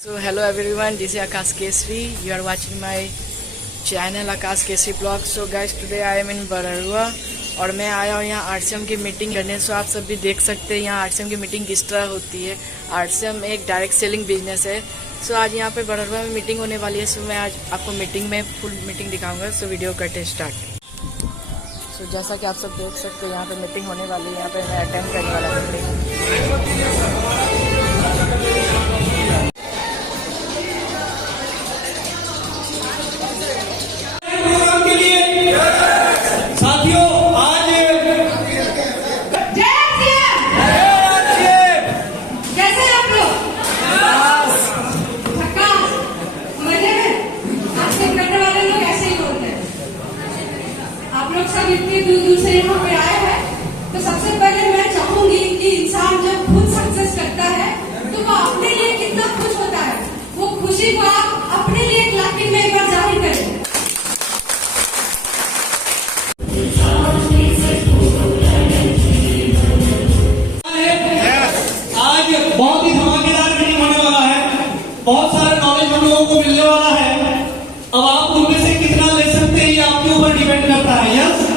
So hello everyone, this is Akash Kesri. You are watching my channel Akash Kesri Vlog. So guys, today I am in बररुआ और मैं आया हूँ यहाँ RCM की meeting करने। सो आप सब भी देख सकते हैं यहाँ आरसीएम की मीटिंग किस तरह होती है। आरसीएम एक डायरेक्ट सेलिंग बिजनेस है। सो आज यहाँ पे बररुआ में मीटिंग होने वाली है। सो मैं आज आपको मीटिंग में फुल मीटिंग दिखाऊंगा। सो वीडियो करते स्टार्ट। सो जैसा कि आप सब देख सकते हैं यहाँ पे मीटिंग होने वाली है। यहाँ पे मैं अटेंड करने वाला मीटिंग। साथियों आज कैसे आप लोग थका मजे में आपसे करने वाले लोग ऐसे ही होते हैं। आप लोग सब इतनी दूर दूर से यहाँ पे आए हैं, तो सबसे पहले मैं चाहूंगी कि इंसान जब खुद सक्सेस करता है तो वो अपने लिए कितना खुश होता है। वो खुशी को आप अपने लिए एक लाठी में एक बार जाहिर करें। बहुत ही धमाकेदार मीटिंग होने वाला है। बहुत सारे नॉलेज हम लोगों को मिलने वाला है। अब आप उनमें से कितना ले सकते हैं ये आपके ऊपर डिपेंड करता है। Yes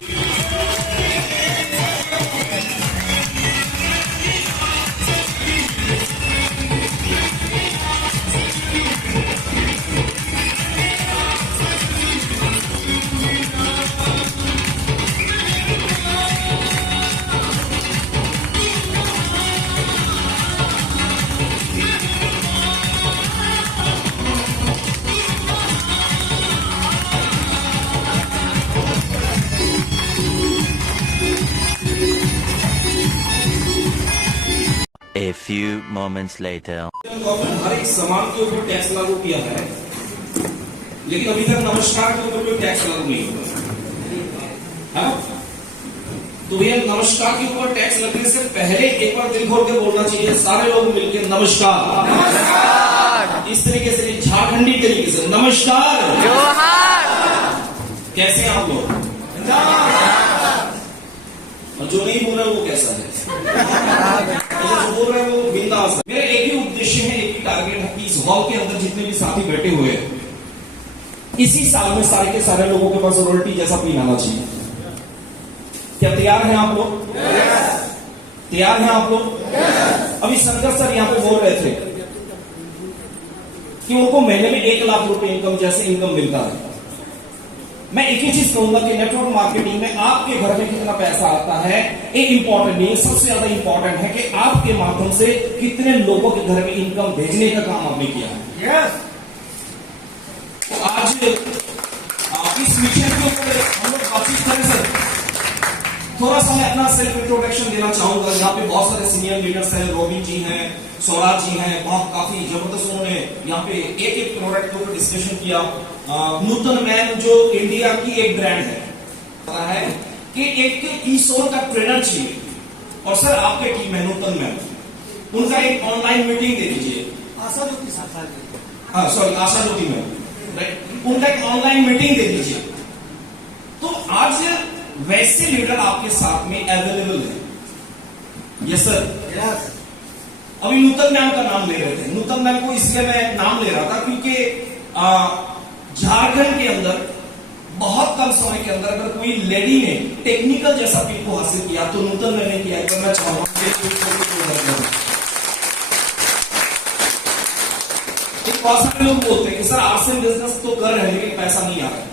A few moments later. हर एक सामान के ऊपर टैक्स लागू किया है, लेकिन अभी तक नमस्कार के ऊपर कोई टैक्स लागू नहीं हुआ। तो भैया नमस्कार के ऊपर टैक्स लगने से पहले एक बार दिल खोल के बोलना चाहिए सारे लोग मिलकर नमस्कार। नमस्कार। इस तरीके से झारखंडी तरीके से नमस्कार। कैसे हैं आप लोग? और जो नहीं बोल रहे वो कैसा है? जो बोल रहे हैं वो बिंदास है। मेरा एक ही उद्देश्य है, एक ही टारगेट है कि इस हॉल के अंदर जितने भी साथी बैठे हुए हैं, इसी साल में सारे के सारे लोगों के पास रॉयल्टी जैसा पिन आना चाहिए। क्या तैयार हैं आप लोग? तैयार हैं आप लोग? अभी शंकर सर यहाँ पे बोल रहे थे कि उनको महीने में 1 लाख रुपए इनकम जैसे इनकम मिलता है। मैं एक ही चीज कहूंगा कि नेटवर्क मार्केटिंग में आपके घर में कितना पैसा आता है ये इंपॉर्टेंट नहीं है। सबसे ज्यादा इंपॉर्टेंट है कि आपके माध्यम से कितने लोगों के घर में इनकम भेजने का काम आपने किया है। yes. तो आज इस विषय के ऊपर हम लोग बातचीत करें। सर थोड़ा सा मैं अपना सेल्फ इंट्रोडक्शन देना चाहूंगा। यहाँ पे बहुत सारे सीनियर लीडर्स हैं, रोबिन जी हैं, स्वराज जी हैं, बहुत काफी जबरदस्त उन्होंने यहाँ पे एक एक प्रोडक्ट के ऊपर डिस्कशन किया। नूतन मैन जो इंडिया की एक ब्रांड है कि एक किशोर का ट्रेनर चाहिए, और सर आपके टीम है नूतन मैन, उनका एक ऑनलाइन मीटिंग दे दीजिए। आशा ज्योति मैन, राइट, उनका एक ऑनलाइन मीटिंग दे दीजिए। तो आज वैसे लीडर आपके साथ में अवेलेबल है। Yes sir. अभी नूतन मैम का नाम ले रहे थे। नूतन मैम को इसलिए मैं नाम ले रहा था क्योंकि झारखंड के अंदर बहुत कम समय के अंदर अगर कोई लेडी ने टेक्निकल जैसा पिन को हासिल किया तो नूतन मैंने किया। करना चाहूंगा बहुत सारे लोग बोलते हैं कि सर आरसीएम बिजनेस तो कर रहे हैं लेकिन पैसा नहीं आ रहा है।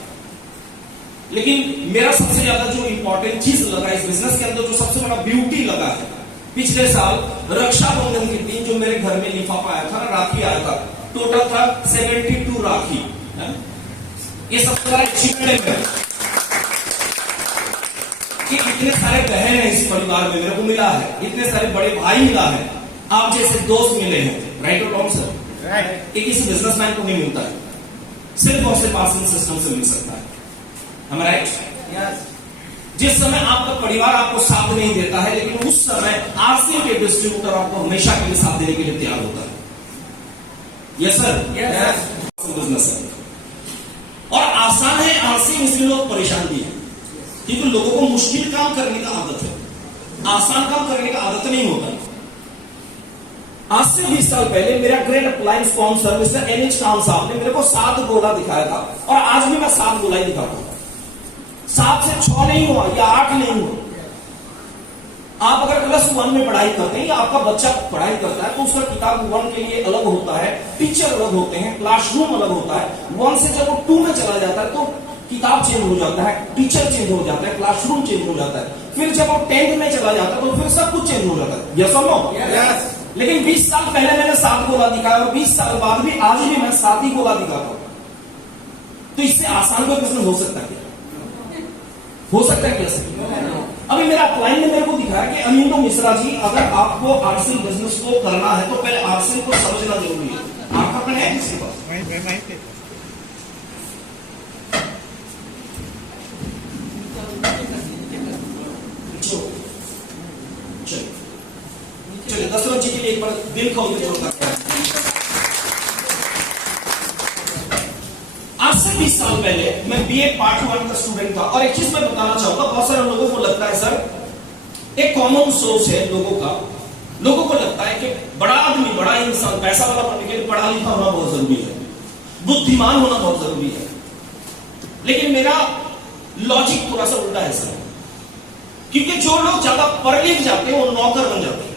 लेकिन मेरा सबसे ज्यादा जो इंपॉर्टेंट चीज लगा इस बिजनेस के अंदर, जो सबसे बड़ा ब्यूटी लगा है, पिछले साल रक्षाबंधन के दिन जो मेरे घर में लिफाफा आया था, राखी आया था, टोटल था 72 राखी। ये सबसे बड़ा अचीवमेंट है कि इतने सारे बहन हैं इस परिवार में मेरे को मिला है, इतने सारे बड़े भाई मिला है, आप जैसे दोस्त मिले हैं। राइट और रॉन्ग सर? राइट। ये किसी बिजनेसमैन को नहीं मिलता है, सिर्फ और सिर्फ आरसीएम सिस्टम से मिल सकता है। हम राइट? यस। जिस समय आपका परिवार आपको साथ नहीं देता है, लेकिन उस समय आरसीएम के डिस्ट्रीब्यूटर आपको हमेशा के लिए साथ देने के लिए तैयार होता है। Yes sir? यस। बिजनेस है और आसान है आरसीएम, इसलिए लोग परेशान भी है क्योंकि लोगों को मुश्किल काम करने का आदत है, आसान काम करने का आदत नहीं होता। आज से 20 साल पहले मेरा great appliance sponsor mister NH Khan साहब ने मेरे को 7 गोला दिखाया था, और आज भी मैं 7 गोला ही दिखाता हूं। 7 से 6 नहीं हुआ या 8 नहीं हुआ। आप अगर क्लास 1 में पढ़ाई करते हैं या आपका बच्चा पढ़ाई करता है तो उसका किताब 1 के लिए अलग होता है, टीचर अलग होते हैं, क्लासरूम अलग होता है। 1 से जब वो 2 में चला जाता है तो किताब चेंज हो जाता है, टीचर चेंज हो जाता है, क्लासरूम चेंज हो जाता है। फिर जब वो 10th में चला जाता है तो फिर सब कुछ चेंज हो जाता है। यस और नो? यस। लेकिन 20 साल पहले मैंने 7 गोला दिखाया और 20 साल बाद भी आज भी मैं 7 ही गोला दिखाता हूं। तो इससे आसान कोई बिजनेस हो सकता है क्या? हो सकता है कैसे? अभी मेरा क्लाइंट ने मेरे को दिखाया कि अमिंदो मिश्रा जी, अगर आपको आरसीएल बिजनेस को करना है तो पहले आरसीएल को समझना जरूरी है। आपका पेन है किसी पास? चलिए दशरथ जी के लिए एक बार दिल खोल के जोड़ना। आज से 20 साल पहले मैं BA पार्ट 1 का स्टूडेंट था, और एक चीज मैं बताना चाहूंगा, बहुत सारे लोगों को लगता है सर एक कॉमन सोच है लोगों को लगता है कि बड़ा आदमी, बड़ा इंसान, पैसा वाला बनने के लिए पढ़ा लिखा होना बहुत जरूरी है, बुद्धिमान होना बहुत जरूरी है। लेकिन मेरा लॉजिक थोड़ा सा उल्टा है सर, क्योंकि जो लोग ज्यादा पढ़ लिख जाते हैं वो नौकर बन जाते हैं,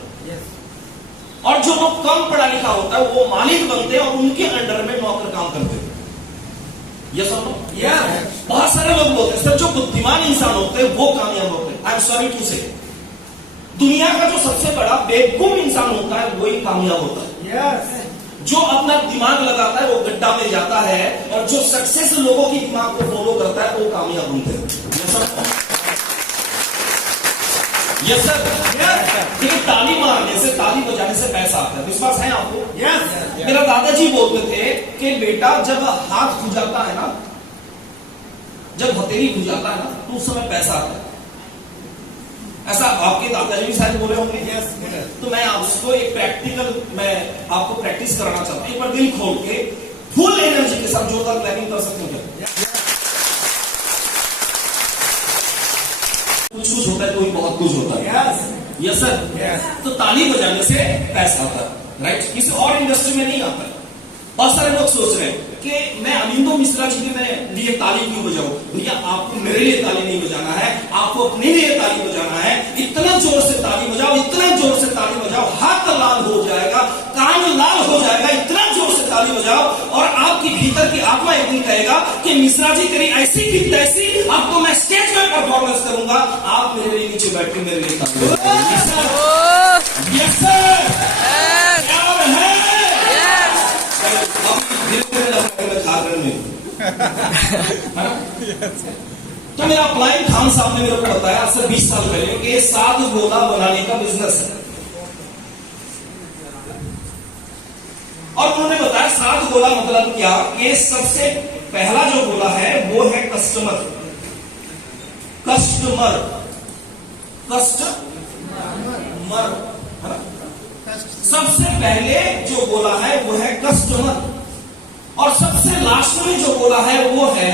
और जो लोग कम पढ़ा लिखा होता है वो मालिक बनते हैं और उनके अंडर में नौकर काम करते हैं। यस और नो? बहुत सारे लोग बोलते हैं सर जो बुद्धिमान इंसान होते हैं वो कामयाब होते हैं। आई एम सॉरी टू से, दुनिया का जो सबसे बड़ा बेवकूफ इंसान होता है वही कामयाब होता है। जो अपना दिमाग लगाता है वो गड्ढा में जाता है, और जो सक्सेस लोगों की दिमाग को फॉलो करता है वो कामयाब बनते हैं। Yes sir. लेकिन ताली मारने से, ताली बजाने से पैसा आता है, विश्वास है आपको? यस। मेरा दादाजी बोलते थे कि बेटा जब हाथ खुजाता है ना, जब हथेली खुजाता है ना, तो उस समय पैसा आता है। ऐसा आपके दादाजी भी शायद बोले होंगे। यस। तो मैं आपको एक प्रैक्टिकल, मैं आपको प्रैक्टिस कराना चाहता हूं। एक बार दिल खोल के फुल एनर्जी के साथ जोरदार क्लैपिंग कर सकते हो क्या? कुछ होता है, कोई बहुत कुछ होता है। Yes sir. तो ताली बजाने से पैसा आता है, राइट? किसी और इंडस्ट्री में नहीं आता है। बहुत सारे लोग सोच रहे हैं कि मैं अमिंदो मिश्रा जी के लिए ताली क्यों बजाऊं? भैया आपको मेरे लिए ताली नहीं बजाना है, आपको अपने लिए ताली बजाना है। इतना जोर से ताली बजाओ, इतना जोर से ताली बजाओ, हाथ लाल हो जाएगा, कान लाल हो जाएगा, इतना जोर से ताली बजाओ, और आपकी भीतर की आत्मा एक दिन कहेगा कि मिश्रा जी तेरी ऐसी की तैसी, अब तो मैं स्टेज पर परफॉर्मेंस करूंगा, आप मेरे लिए नीचे बैठ के मेरे लिए ताली बजाओ। Yes sir. तो मेरा क्लाइंट खान साहब ने मेरे को बताया आज से 20 साल पहले कि 7 गोला बनाने का बिजनेस है, और उन्होंने बताया 7 गोला मतलब क्या, कि सबसे पहला जो गोला है वो है कस्टमर। सबसे पहले जो गोला है वो है कस्टमर, और सबसे लास्ट में जो गोला है वो है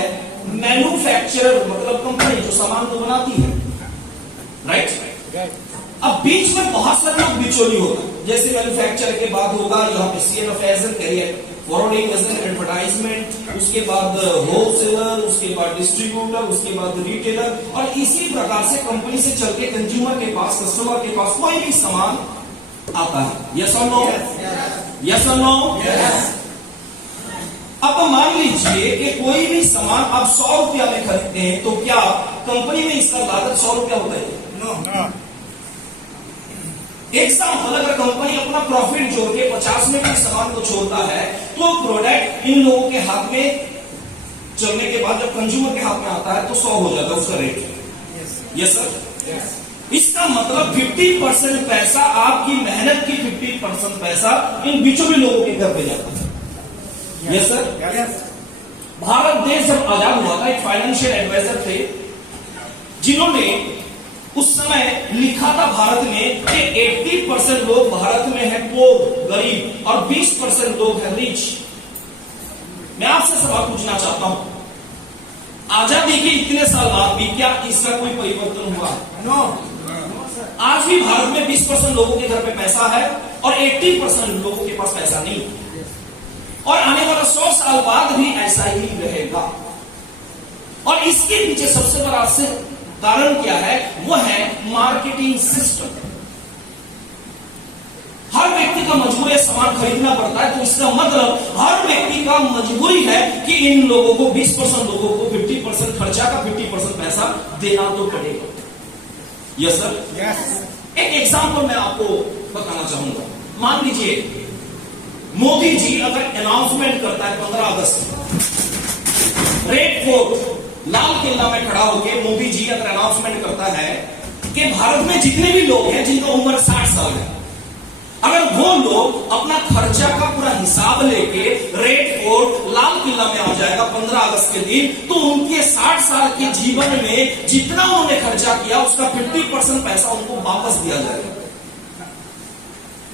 मैन्युफैक्चरर, मतलब कंपनी जो सामान को बनाती है, राइट? अब बीच में बहुत सारे लोग बिचौली होगा, जैसे मैन्युफैक्चर के बाद होगा यहाँ पे CMF as an carrier, forwarding as an advertisement, उसके बाद होलसेलर, उसके बाद डिस्ट्रीब्यूटर, उसके बाद रिटेलर, और इसी प्रकार से कंपनी से चल के कंज्यूमर के पास, कस्टमर के पास कोई भी सामान आता है। यस और नो? यस और नो? अब मान लीजिए कि कोई भी सामान आप 100 रुपया में खरीदते हैं, तो क्या कंपनी में इसका लागत 100 रुपया होता है? नो। एग्जाम्पल, अगर कंपनी अपना प्रॉफिट जोड़ के 50 में भी सामान को छोड़ता है, तो प्रोडक्ट इन लोगों के हाथ में चलने के बाद जब कंज्यूमर के हाथ में आता है तो 100 हो जाता है उसका रेट। Yes sir. इसका मतलब 50% पैसा, आपकी मेहनत की 50% पैसा इन बिचौलिए लोगों के घर पे जाता है। Yes sir. भारत देश जब आजाद हुआ था, एक फाइनेंशियल एडवाइजर थे जिन्होंने उस समय लिखा था भारत में कि 80% लोग भारत में है पोर, गरीब, और 20% लोग है रिच। मैं आपसे सवाल पूछना चाहता हूं, आजादी के इतने साल बाद भी क्या इसका कोई परिवर्तन हुआ? नो। आज भी भारत में 20% लोगों के घर पे पैसा है, और 80% लोगों के पास पैसा नहीं है। और आने वाला 100 साल बाद भी ऐसा ही रहेगा। और इसके पीछे सबसे बड़ा कारण क्या है? वो है मार्केटिंग सिस्टम। हर व्यक्ति का मजबूरी सामान खरीदना पड़ता है, तो इसका मतलब हर व्यक्ति का मजबूरी है कि इन लोगों को 20% लोगों को 50% खर्चा का 50% पैसा देना तो पड़ेगा। Yes sir, yes. एक एग्जांपल मैं आपको बताना चाहूंगा। मान लीजिए मोदी जी अगर अनाउंसमेंट करता है 15 अगस्त रेड फोर्ट लाल किला में खड़ा होकर मोदी जी अगर अनाउंसमेंट करता है कि भारत में जितने भी लोग हैं जिनका उम्र 60 साल है, अगर वो लोग अपना खर्चा का पूरा हिसाब लेके रेड फोर्ट लाल किला में आ जाएगा 15 अगस्त के दिन, तो उनके 60 साल के जीवन में जितना उन्होंने खर्चा किया उसका 50% पैसा उनको वापस दिया जाएगा।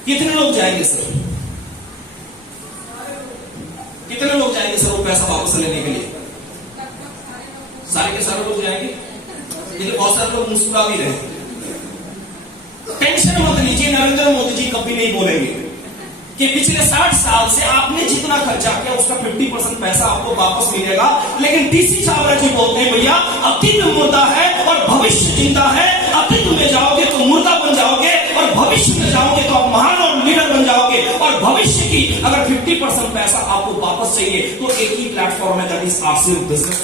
कितने लोग जाएंगे सर? कितने लोग जाएंगे सर वो पैसा वापस लेने के लिए? सारे के सारे लोग जाएंगे? लेकिन बहुत सारे लोग मुस्कुरा भी रहे। टेंशन मत लीजिए, नरेंद्र मोदी जी कभी नहीं बोलेंगे कि पिछले 60 साल से आपने जितना खर्चा किया उसका 50% पैसा आपको वापस मिलेगा। लेकिन डीसी छाबरा जी बोलते हैं भैया अतीत मुर्दा है और भविष्य जिंदा है। अतीत में जाओगे तो मुर्दा बन जाओगे और भविष्य में जाओगे तो आप महान और लीडर बन जाओगे। और भविष्य की अगर 50% पैसा आपको वापस चाहिए तो एक ही प्लेटफॉर्म है, that is RCF business.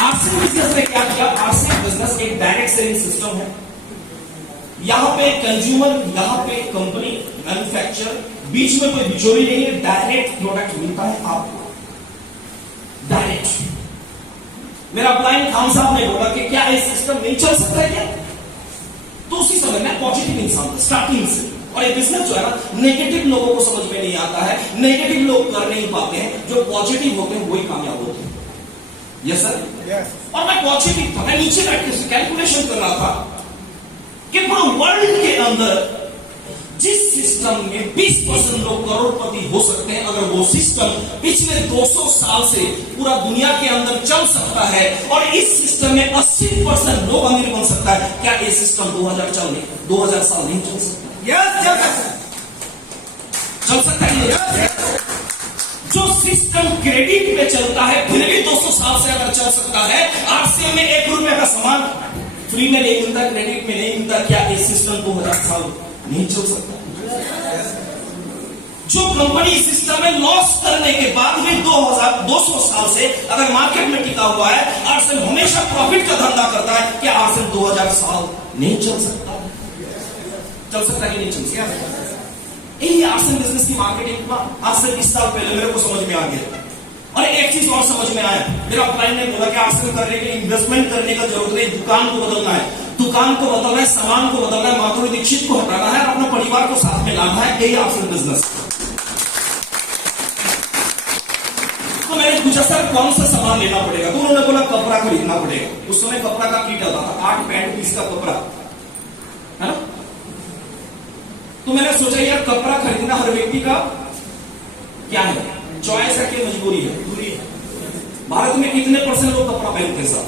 RCF business ने क्या किया? आरसीएफ बिजनेस एक डायरेक्ट सेलिंग सिस्टम है। यहां पे कंज्यूमर, यहां पे कंपनी, मैन्युफैक्चरर, बीच में कोई बिचौली नहीं है। डायरेक्ट प्रोडक्ट मिलता है आपको, डायरेक्ट। मेरा क्लाइंट खान साहब ने बोला कि क्या ये सिस्टम नहीं चल सकता है क्या? तो उसी समय मैं पॉजिटिव इंसान था स्टार्टिंग से। और ये बिजनेस जो है ना, नेगेटिव लोगों को समझ में नहीं आता है, नेगेटिव लोग कर नहीं पाते हैं, जो पॉजिटिव होते हैं वही कामयाब होते हैं। Yes sir, yes. और मैं पॉजिटिव था, मैं नीचे बैठ के कैलकुलेशन कर रहा था कि पूरा वर्ल्ड के अंदर जिस सिस्टम में 20% लोग करोड़पति हो सकते हैं, अगर वो सिस्टम पिछले 200 साल से पूरा दुनिया के अंदर चल सकता है और इस सिस्टम में 80% लोग अमीर बन सकता है, क्या ये सिस्टम 2000 साल नहीं चल सकता? यस, चल सकता है। जो सिस्टम क्रेडिट पे चलता है फिर भी 200 साल से अगर चल सकता है, आरसीएम में 1 रुपए का सामान फ्री में नहीं मिलता, क्रेडिट में नहीं मिलता, क्या ये सिस्टम 2000 साल नहीं चल सकता? जो कंपनी सिस्टम में लॉस करने के बाद भी 200 साल से अगर मार्केट में टिका हुआ है, आरसीएम हमेशा प्रॉफिट का धंधा करता है, क्या आरसीएम 2000 साल नहीं चल सकता? चल सकता है कि नहीं चल सकता? यही आरसीएम बिजनेस की मार्केटिंग आज से 20 साल पहले मेरे को समझ में आ गया। और एक चीज और समझ में आया, मेरा क्लाइंट ने बोला कि आरसीएम करने के लिए इन्वेस्टमेंट करने का जरूरत नहीं, दुकान को बदलना है, दुकान को बदलना है, सामान को बदलना है, माधुरी दीक्षित को हटाना है और अपने परिवार को साथ में लाना है। यही आरसीएम बिजनेस। तो मैंने पूछा सर कौन सा सामान लेना पड़ेगा? तो उन्होंने बोला कपड़ा खरीदना पड़ेगा। उस समय कपड़ा का किट आता था, 8 पैंट पीस का कपड़ा, है ना? तो मैंने सोचा यार कपड़ा खरीदना हर व्यक्ति का क्या है, चॉइस है कि मजबूरी है? भारत में कितने % लोग कपड़ा पहनते हैं साहब?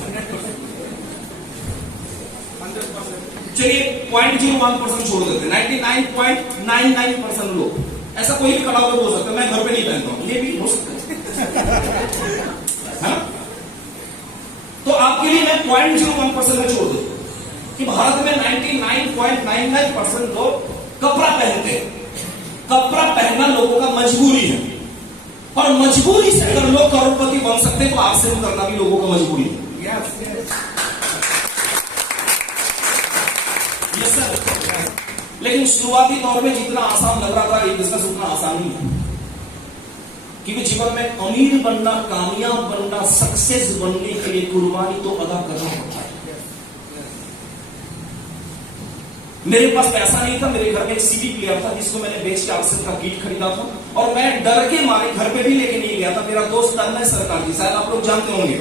चलिए 0.01% छोड़ देते, 99.99% लोग। ऐसा कोई भी खड़ा होकर बोल सकता है मैं घर पे नहीं पहनता हूं, ये भी हो सकता है। तो आपके लिए मैं 0.01% में छोड़ देता कि भारत में 99.99% लोग कपड़ा पहनते हैं। कपड़ा पहनना लोगों का मजबूरी है, और मजबूरी से अगर लोग करोड़पति बन सकते हैं तो आरसीएम करना भी लोगों का मजबूरी है। Yes sir. लेकिन शुरुआती दौर में जितना आसान लग रहा था ये बिजनेस उतना आसान नहीं है, क्योंकि जीवन में अमीर बनना, कामयाब बनना, सक्सेस बनने के लिए कुर्बानी तो अदा करना पड़ता है। मेरे पास पैसा नहीं था, मेरे घर में एक सीडी प्लेयर था जिसको मैंने बेच के आरसीएम का किट खरीदा था, और मैं डर के मारे घर पे भी लेके नहीं गया था। मेरा दोस्त तन्मय सरकार जी, शायद आप लोग जानते होंगे,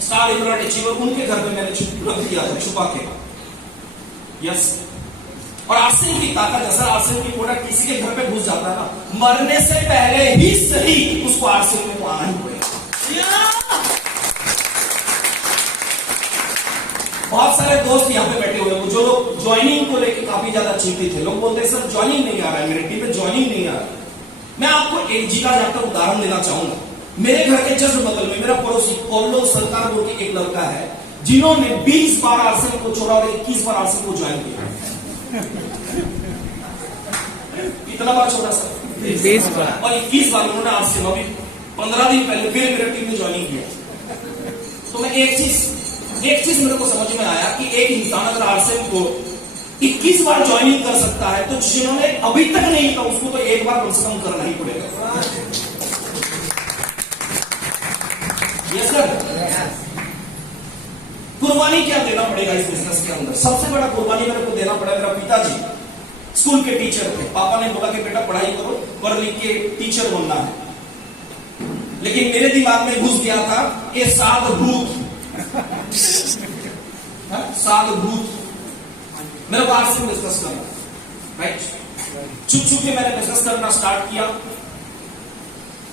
स्टार इमरान अचीवर, उनके घर पे मैंने रख दिया था छुपा के। यस। और आरसीएम की ताकत है सर, आरसीएम की प्रोडक्ट किसी के घर पे घुस जाता है ना, मरने से पहले ही सही उसको आरसीएम में तो आना ही पड़ेगा। बहुत सारे दोस्त यहाँ पे बैठे हुए हैं जो लोग ज्वाइनिंग को लेकर काफी ज्यादा चिंतित थे। लोग बोलते हैं सर ज्वाइनिंग नहीं आ रहा है, मेरे टीम में ज्वाइनिंग नहीं आ रहा है। मैं आपको एक जीता जाकर उदाहरण देना चाहूंगा। मेरे घर के जस्ट बगल में मेरा पड़ोसी कोल्लो सरकार बोल के एक लड़का है जिन्होंने 20 बार आरसीएम को छोड़ा और 21 बार आरसीएम को ज्वाइन किया। कितना बार छोड़ा सर? 20 बार। और 21 बार उन्होंने आरसीएम अभी 15 दिन पहले फिर मेरे टीम में ज्वाइनिंग किया। तो मैं एक चीज मेरे को समझ में आया कि एक इंसान अगर आरसीएम को 21 बार ज्वाइनिंग कर सकता है तो जिन्होंने अभी तक नहीं किया उसको तो एक बार कम से कम करना ही पड़ेगा। Yes sir. कुर्बानी क्या देना पड़ेगा इस बिजनेस के अंदर? सबसे बड़ा कुर्बानी मेरे को देना पड़ा। मेरा पिताजी स्कूल के टीचर थे। पापा ने बोला कि बेटा पढ़ाई करो, पढ़ लिख के टीचर बनना है। लेकिन मेरे दिमाग में घुस गया था ये साध भूत मेरे को आरसीएम बिजनेस करना, राइट? चुप चुप के मैंने बिजनेस करना स्टार्ट किया।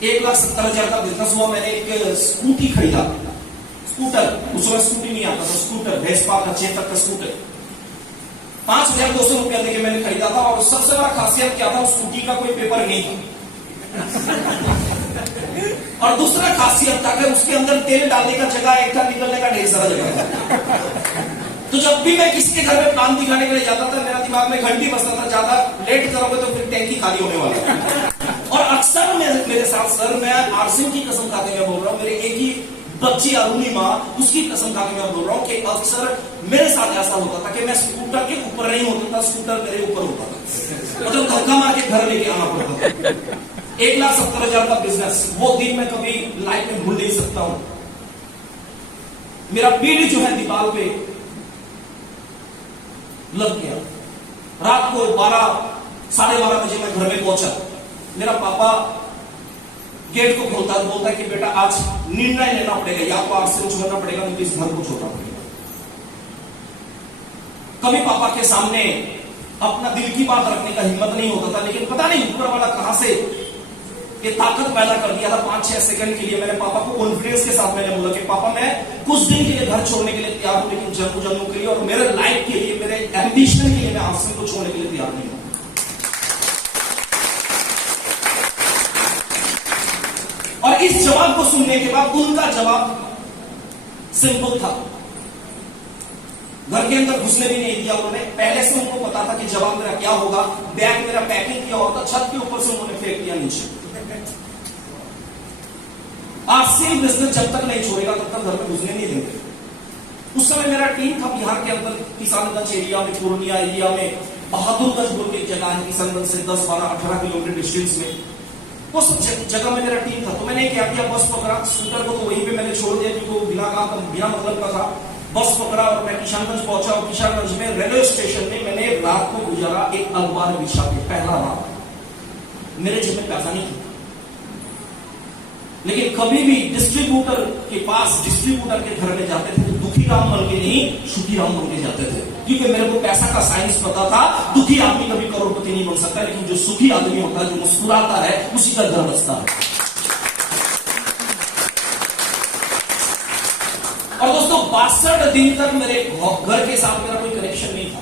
1,70,000 का बिजनेस हुआ। मैंने एक स्कूटी खरीदा, स्कूटर, उस समय स्कूटी नहीं आता था, स्कूटर वेस्पा का चेतक का स्कूटर 5,200 रुपया देके मैंने खरीदा था। और सबसे बड़ा खासियत क्या था, उस स्कूटी का कोई पेपर नहीं था। और दूसरा खासियत था कि उसके अंदर तेल डालने का जगह एक था, निकलने का ढेर सारा जगह था। तो जब भी मैं किसी के घर में प्लान दिखाने के लिए जाता था मेरा दिमाग में घंटी बजता था, ज्यादा लेट करोगे तो फिर टैंकी खाली होने वाला है। और अक्सर मेरे साथ सर, मैं आरसीएम की कसम खा के मैं बोल रहा हूँ, मेरे एक ही बच्ची अरुणिमा, उसकी कसम खा के मैं बोल रहा हूँ कि अक्सर मेरे साथ ऐसा होता था कि मैं स्कूटर के ऊपर नहीं होता था, स्कूटर मेरे ऊपर होता था। मतलब धक्का मार के घर लेके आना पड़ता था। 1,70,000 का बिजनेस, वो दिन मैं कभी लाइफ में भूल नहीं सकता हूं। मेरा पीढ़ जो है दीवार पे लग गया। रात को 12-12:30 बजे मैं घर में पहुंचा। मेरा पापा गेट को खोलता बोलता है कि बेटा आज निर्णय लेना पड़ेगा, या तो आरसीएम छोड़ना पड़ेगा नहीं तो इस घर को छोड़ना पड़ेगा। कभी पापा के सामने अपना दिल की बात रखने का हिम्मत नहीं होता था, लेकिन पता नहीं ऊपर वाला कहां से ये ताकत पैदा कर दिया था। 5-6 सेकंड के लिए मैंने पापा को कॉन्फिडेंस के साथ मैंने बोला कि पापा मैं कुछ दिन के लिए घर छोड़ने के लिए तैयार हूं, लेकिन जन्मों के लिए और मेरे लाइफ के लिए, मेरे एम्बिशन के लिए मैं आरसीएम को छोड़ने के लिए तैयार नहीं हूं। और इस जवाब को सुनने के बाद उनका जवाब सिंपल था। घर के अंदर घुसने भी नहीं दिया उन्होंने। पहले से उनको पता था कि जवाब मेरा क्या होगा। बैग मेरा पैकिंग किया होता, छत के ऊपर से उन्होंने फेंक दिया नीचे। आरसीएम बिजनेस जब तक नहीं छोड़ेगा तब तक घर में घुसने नहीं देंगे। उस समय मेरा टीम था बिहार के अंदर किसानगंज एरिया में, पूर्णिया एरिया में, बहादुरगंज बोल के एक जगह है किसानगंज से 10-12-18 किलोमीटर डिस्टेंस में। उस जगह में मेरा टीम था। तो मैंने क्या किया, बस पकड़ा, स्कूटर को तो वहीं पे मैंने छोड़ दिया क्योंकि वो बिना काम का, बिना मतलब का था। बस पकड़ा और मैं किशनगंज पहुंचा। और किशनगंज में रेलवे स्टेशन में मैंने रात को गुजारा एक अखबार बिछा के, पहला रात। मेरे जेब में पैसा नहीं था, लेकिन कभी भी डिस्ट्रीब्यूटर के पास, डिस्ट्रीब्यूटर के घर में जाते थे तो दुखी राम बन के नहीं, सुखी राम बन के जाते थे। क्योंकि मेरे को पैसा का साइंस पता था। दुखी आदमी कभी करोड़पति नहीं बन सकता, लेकिन जो सुखी आदमी होता है, जो मुस्कुराता है, उसी का घर बसता है। और दोस्तों 62 दिन तक मेरे घर के साथ मेरा कोई कनेक्शन नहीं था।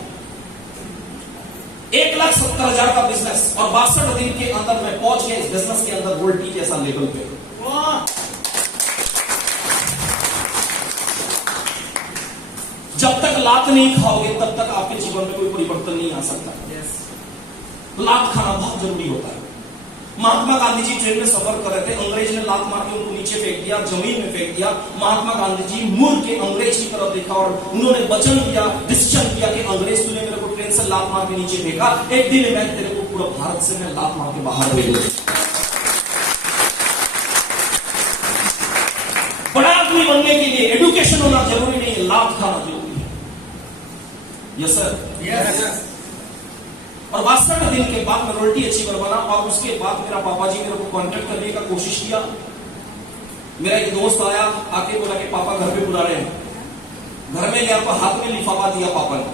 1,70,000 का बिजनेस और 62 दिन के अंदर मैं पहुंच गया इस बिजनेस के अंदर गोल्ड टी जैसा लेवल पे। जब तक लात नहीं खाओगे तब तक आपके जीवन में कोई परिवर्तन नहीं आ सकता। लात खाना बहुत जरूरी होता है। महात्मा गांधी जी ट्रेन में सफर कर रहे थे, अंग्रेज ने लात मार के उनको नीचे फेंक दिया, जमीन में फेंक दिया। महात्मा गांधी जी मुड़ के अंग्रेज की तरफ देखा और उन्होंने वचन दिया, डिसीजन किया कि अंग्रेज तूने मेरे को ट्रेन से लात मार के नीचे फेंका, एक दिन मैं तेरे को पूरा भारत से मैं लात मार के बाहर भेज दूंगा। बड़ा आदमी बनने के लिए एजुकेशन होना जरूरी नहीं है, लात खाना जरूरी है। Yes sir. और 62 दिन के बाद मैं रॉयल्टी अचीवर बना। और उसके बाद मेरा पापा जी मेरे को कांटेक्ट करने का कोशिश किया। मेरा एक दोस्त आया, आके बोला कि पापा घर पे बुला रहे हैं। घर में गया तो हाथ में लिफाफा दिया पापा ने,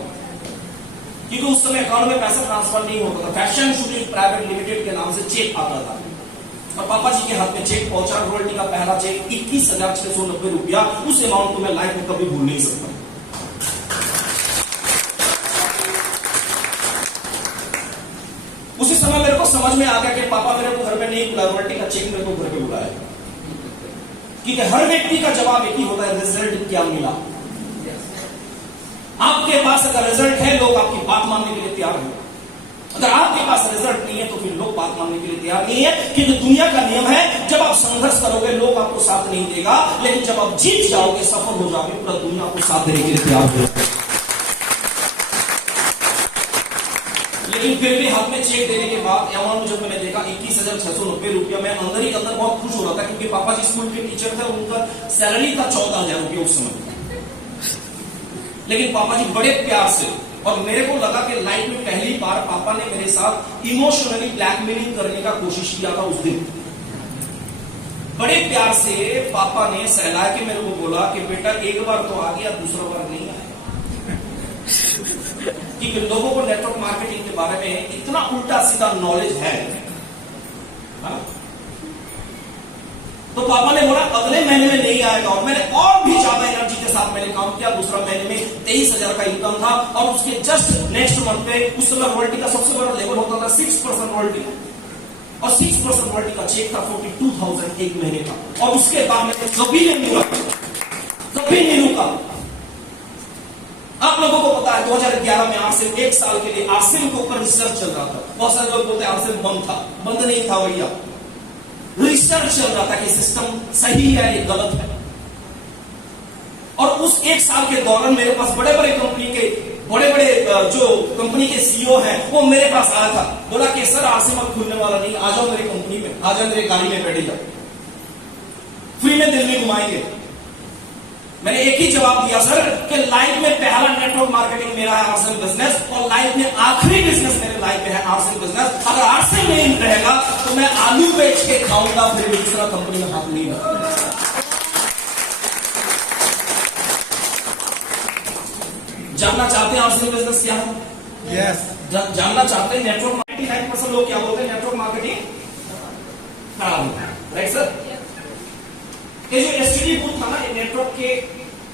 क्योंकि उस समय अकाउंट में पैसा ट्रांसफर नहीं होता था। फैशन शूटिंग प्राइवेट लिमिटेड के नाम से चेक आता था और पापा जी के हाथ में चेक पहुंचा। रॉयल्टी का पहला चेक 21,690 रुपया। उस अमाउंट को मैं लाइफ में कभी भूल नहीं सकता। उसी समय मेरे को समझ में आ गया कि पापा मेरे को घर में नहीं बुलाया, रॉयल्टी का चेक मेरे को घर पे बुलाया। क्योंकि हर व्यक्ति का जवाब एक ही होता है, रिजल्ट क्या मिला। आपके पास अगर रिजल्ट है, लोग आपकी बात मानने के लिए तैयार हैं। अगर आपके पास रिजल्ट नहीं है तो फिर लोग बात मानने के लिए तैयार नहीं है। क्योंकि दुनिया का नियम है, जब आप संघर्ष करोगे लोग आपको साथ नहीं देगा, लेकिन जब आप जीत जाओगे, सफल हो जाओगे, पूरा दुनिया आपको साथ देने के लिए तैयार होगा। लेकिन फिर भी हाथ में चेक देने के बाद अमाउंट जब मैंने देखा 21,690 रुपया, मैं अंदर ही अंदर बहुत खुश हो रहा था। क्योंकि पापा जी स्कूल के टीचर थे, उनका सैलरी था 14,000 रुपया उस समय। लेकिन पापा जी बड़े प्यार से, और मेरे को लगा कि लाइफ में पहली बार पापा ने मेरे साथ इमोशनली ब्लैकमेलिंग करने का कोशिश किया था उस दिन। बड़े प्यार से पापा ने सहला के मेरे को बोला कि बेटा एक बार तो आ गया, दूसरा बार नहीं आया। कि लोगों को नेटवर्क मार्केटिंग के बारे में इतना उल्टा सीधा नॉलेज है। तो पापा ने बोला अगले महीने में नहीं आएगा, और मैंने और भी ज्यादा एनर्जी के साथ मैंने काम किया। दूसरा महीने में 23,000 का इनकम था, और उसके जस्ट नेक्स्ट मंथ पे उस समय रॉयल्टी का सबसे बड़ा लेवल होता था 6% रॉयल्टी, और 6% रॉयल्टी का चेक था 42,000 एक महीने का। और उसके बाद मैंने कभी नहीं रुका। आप लोगों को पता है 2011 में आरसेल, एक साल के लिए आरसेल के ऊपर रिसर्च चल रहा था। बहुत सारे लोग बोलते हैं आरसेल बंद था, बंद नहीं था भैया, रिसर्च चल रहा था कि सिस्टम सही है या गलत है। और उस एक साल के दौरान मेरे पास बड़े बड़े जो कंपनी के सीईओ हैं, वो मेरे पास आया था, बोला कि सर आरसेल खुलने वाला नहीं, आ जाओ मेरी कंपनी में, आ जाओ मेरी गाड़ी में बैठ जाओ, फ्री में दिल्ली घुमाएंगे। मैंने एक ही जवाब दिया सर कि लाइफ में पहला नेटवर्क मार्केटिंग मेरा है आरसेल बिजनेस, और लाइफ में आखिरी बिजनेस मेरे लाइफ में है आरसेल बिजनेस। अगर आरसेल नहीं रहेगा तो मैं आलू बेच के खाऊंगा, फिर दूसरा कंपनी में हाथ नहीं लगाऊंगा। जानना चाहते हैं आरसेल बिजनेस क्या है? यस। जानना चाहते हैं नेटवर्क मार्केटिंग? 99% लोग क्या बोलते हैं, नेटवर्क मार्केटिंग खराब होता है, राइट सर? ये जो एसटीडी बूथ था ना, ये नेटवर्क के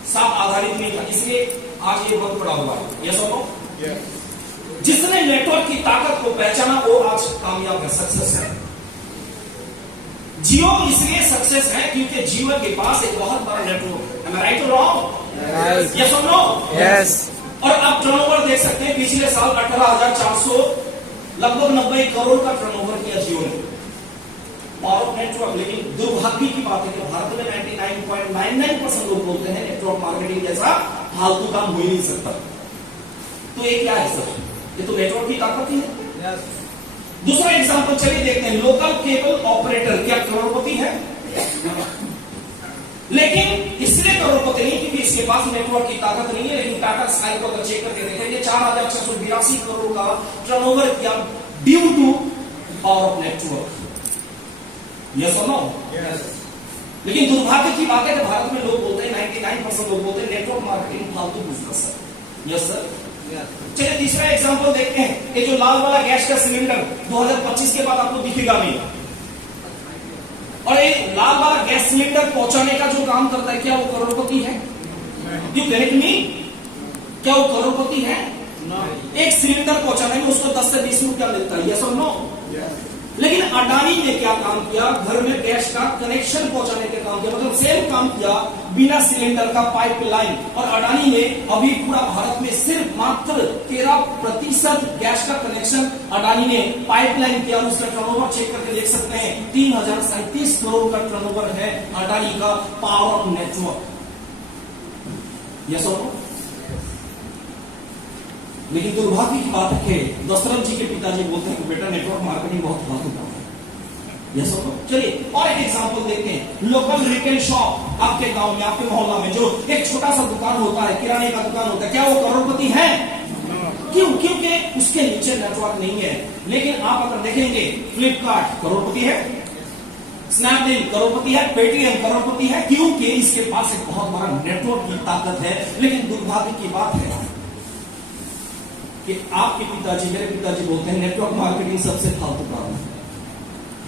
साथ आधारित नहीं था, इसलिए आज ये बहुत बड़ा हुआ है। यस और नो? जिसने नेटवर्क की ताकत को पहचाना वो आज कामयाब है, सक्सेस है। जियो इसलिए सक्सेस है क्योंकि जियो के पास एक बहुत बड़ा नेटवर्क है। राइट और रॉन्ग? यस और नो? यस। और आप टर्नओवर देख सकते हैं, पिछले साल 18,400 लगभग 90 करोड़ का टर्नओवर किया जियो ने, पावर ऑफ नेटवर्क। लेकिन दुर्भाग्य की बात है कि भारत में 99.99% लोग बोलते हैं नेटवर्क मार्केटिंग जैसा फालतू काम हो ही नहीं सकता। तो ये क्या है सर? ये तो नेटवर्क की ताकत ही है। दूसरा एग्जांपल चलिए देखते हैं, लोकल केबल ऑपरेटर क्या करोड़पति है? लेकिन इसलिए करोड़पति नहीं क्योंकि इसके पास नेटवर्क की ताकत नहीं है। लेकिन टाटा स्काई को अगर चेक करके देखेंगे 4,682 करोड़ का टर्नओवर किया due to power of network. Yes और नो? यस। लेकिन दुर्भाग्य की बात है कि भारत में लोग बोलते हैं, 99% लोग बोलते हैं नेटवर्क मार्केटिंग फालतू बिजनेस है। Yes sir? चलिए तीसरा एग्जांपल देखते हैं, ये जो लाल वाला गैस का सिलेंडर 2025 के बाद आपको दिखेगा नहीं, और ये लाल वाला गैस सिलेंडर पहुंचाने का जो काम करता है, क्या वो करोड़पति है? यू करेक्ट मी? क्या वो करोड़पति है? एक सिलेंडर पहुंचाने में उसको 10 से 20 रुपया मिलता है। यस और नो? लेकिन अडानी ने क्या काम किया, घर में गैस का कनेक्शन पहुंचाने का काम किया, मतलब सेम काम किया बिना सिलेंडर का पाइपलाइन। और अडानी ने अभी पूरा भारत में सिर्फ मात्र 13% गैस का कनेक्शन अडानी ने पाइपलाइन किया। उसका टर्नओवर चेक करके देख सकते हैं, 3,037 करोड़ का टर्नओवर है अडानी का पावर ऑफ नेटवर्क। यस और नो? लेकिन दुर्भाग्य की बात है कि दशरथ जी के पिताजी बोलते हैं कि बेटा नेटवर्क मार्केटिंग बहुत फालतू काम है। यस और नो? चलिए और एक एग्जांपल देखते हैं, लोकल रिटेल शॉप आपके गांव में, आपके मोहल्ला में जो एक छोटा सा दुकान होता है, किराने का दुकान होता है, क्या वो करोड़पति है? क्यों? क्योंकि उसके नीचे नेटवर्क नहीं है। लेकिन आप अगर देखेंगे, फ्लिपकार्ट करोड़पति है, स्नैपडील करोड़पति है, पेटीएम करोड़पति है, क्योंकि इसके पास एक बहुत बड़ा नेटवर्क की ताकत है। लेकिन दुर्भाग्य की बात है कि आपके पिताजी, मेरे पिताजी बोलते हैं नेटवर्क मार्केटिंग सबसे फालतू काम है।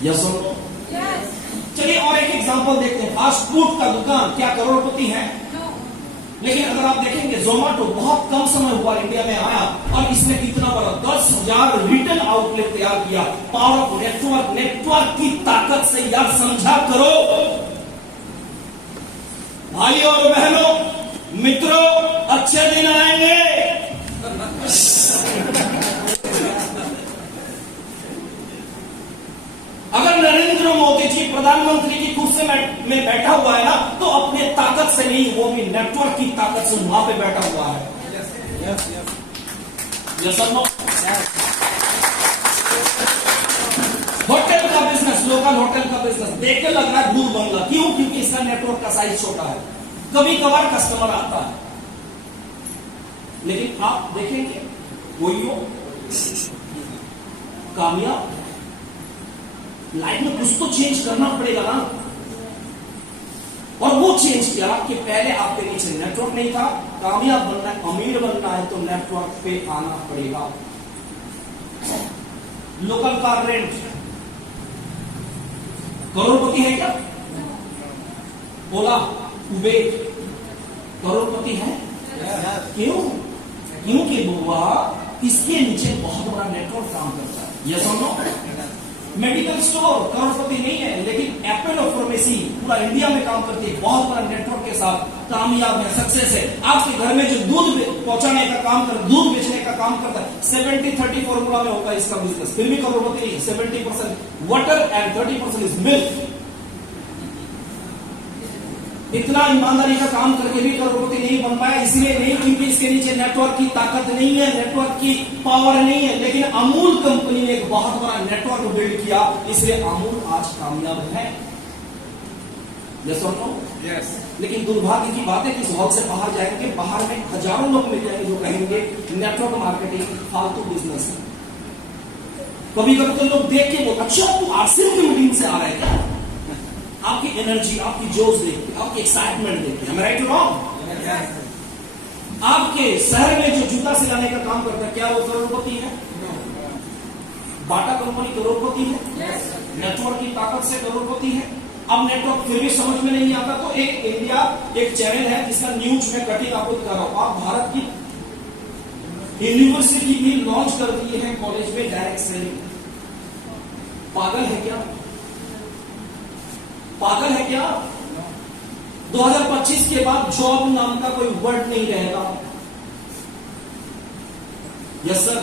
यस और नो? यस। चलिए और एक एग्जांपल देखते हैं, फास्ट फूड का दुकान क्या करोड़पति है? लेकिन अगर आप देखेंगे जोमेटो बहुत कम समय हुआ इंडिया में आया और इसने इतना बड़ा 10,000 रिटेल आउटलेट तैयार किया। पावर ऑफ नेटवर्क, नेटवर्क की ताकत से यार समझा करो। भाइयों और बहनों, मित्रों, अच्छे दिन आएंगे। अगर नरेंद्र मोदी जी प्रधानमंत्री की कुर्सी में बैठा हुआ है ना, तो अपने ताकत से नहीं, वो भी नेटवर्क की ताकत से वहां पे बैठा हुआ है। होटल का बिजनेस, लोकल होटल का बिजनेस देख के लग रहा है भूल बंगला। क्यों? क्योंकि इसका नेटवर्क का साइज छोटा है, कभी कभार कस्टमर आता है। लेकिन आप देखेंगे कोई हो कामयाब, लाइफ में कुछ तो चेंज करना पड़ेगा ना। और वो चेंज किया कि पहले आपके नीचे नेटवर्क नहीं था। कामयाब बनना है, अमीर बनना है तो नेटवर्क पे आना पड़ेगा। लोकल कार रेंट, करोड़पति है क्या? ओला, उबेर करोड़पति है? क्यों? क्योंकि बुआ इसके नीचे बहुत बड़ा नेटवर्क काम करता है। यस और नो? मेडिकल स्टोर करोड़पति नहीं है, लेकिन एप्पल और फार्मेसी पूरा इंडिया में काम करती है, बहुत बड़ा नेटवर्क के साथ कामयाब है, सक्सेस है। आपके घर में जो दूध पहुंचाने का काम करता है, दूध बेचने का काम करता है, 70-30 फॉर्मूला में होगा इसका बिजनेस, फिर भी करोड़पति नहीं है। 70% वाटर एंड 30% इज मिल्क। इतना ईमानदारी का काम करके भी करोड़पति नहीं बन पाया, इसलिए नहीं क्योंकि इसके नीचे नेटवर्क की ताकत नहीं है, नेटवर्क की पावर नहीं है। लेकिन अमूल कंपनी ने एक बहुत बड़ा नेटवर्क बिल्ड किया, इसलिए अमूल आज कामयाब है। यस और नो? यस। लेकिन दुर्भाग्य की बात है कि इस हॉल से बाहर जाएंगे, बाहर में हजारों लोग मिल जाएंगे जो कहेंगे नेटवर्क मार्केटिंग फालतू बिजनेस है। कभी कभी तो लोग देख के बोलते, अच्छा तू आरसीएम की मीटिंग से आ रहा है क्या? आपकी एनर्जी, आपकी जोश देख के, आपकी एक्साइटमेंट देख के, राइट रॉन्ग? आपके शहर में जो जूता सिलाने का काम करता है, क्या वो करोड़पति है? बाटा कंपनी करोड़पति है, नेटवर्क की ताकत से करोड़पति है। अब नेटवर्क फिर भी समझ में नहीं आता तो एक इंडिया एक चैनल है जिसका न्यूज में कटिंग आपको दिखा रहा हूं। आप भारत की यूनिवर्सिटी भी लॉन्च कर दी है कॉलेज में डायरेक्ट सेलिंग। पागल है क्या? पागल है क्या? 2025 के बाद जॉब नाम का कोई वर्ड नहीं रहेगा। Yes sir.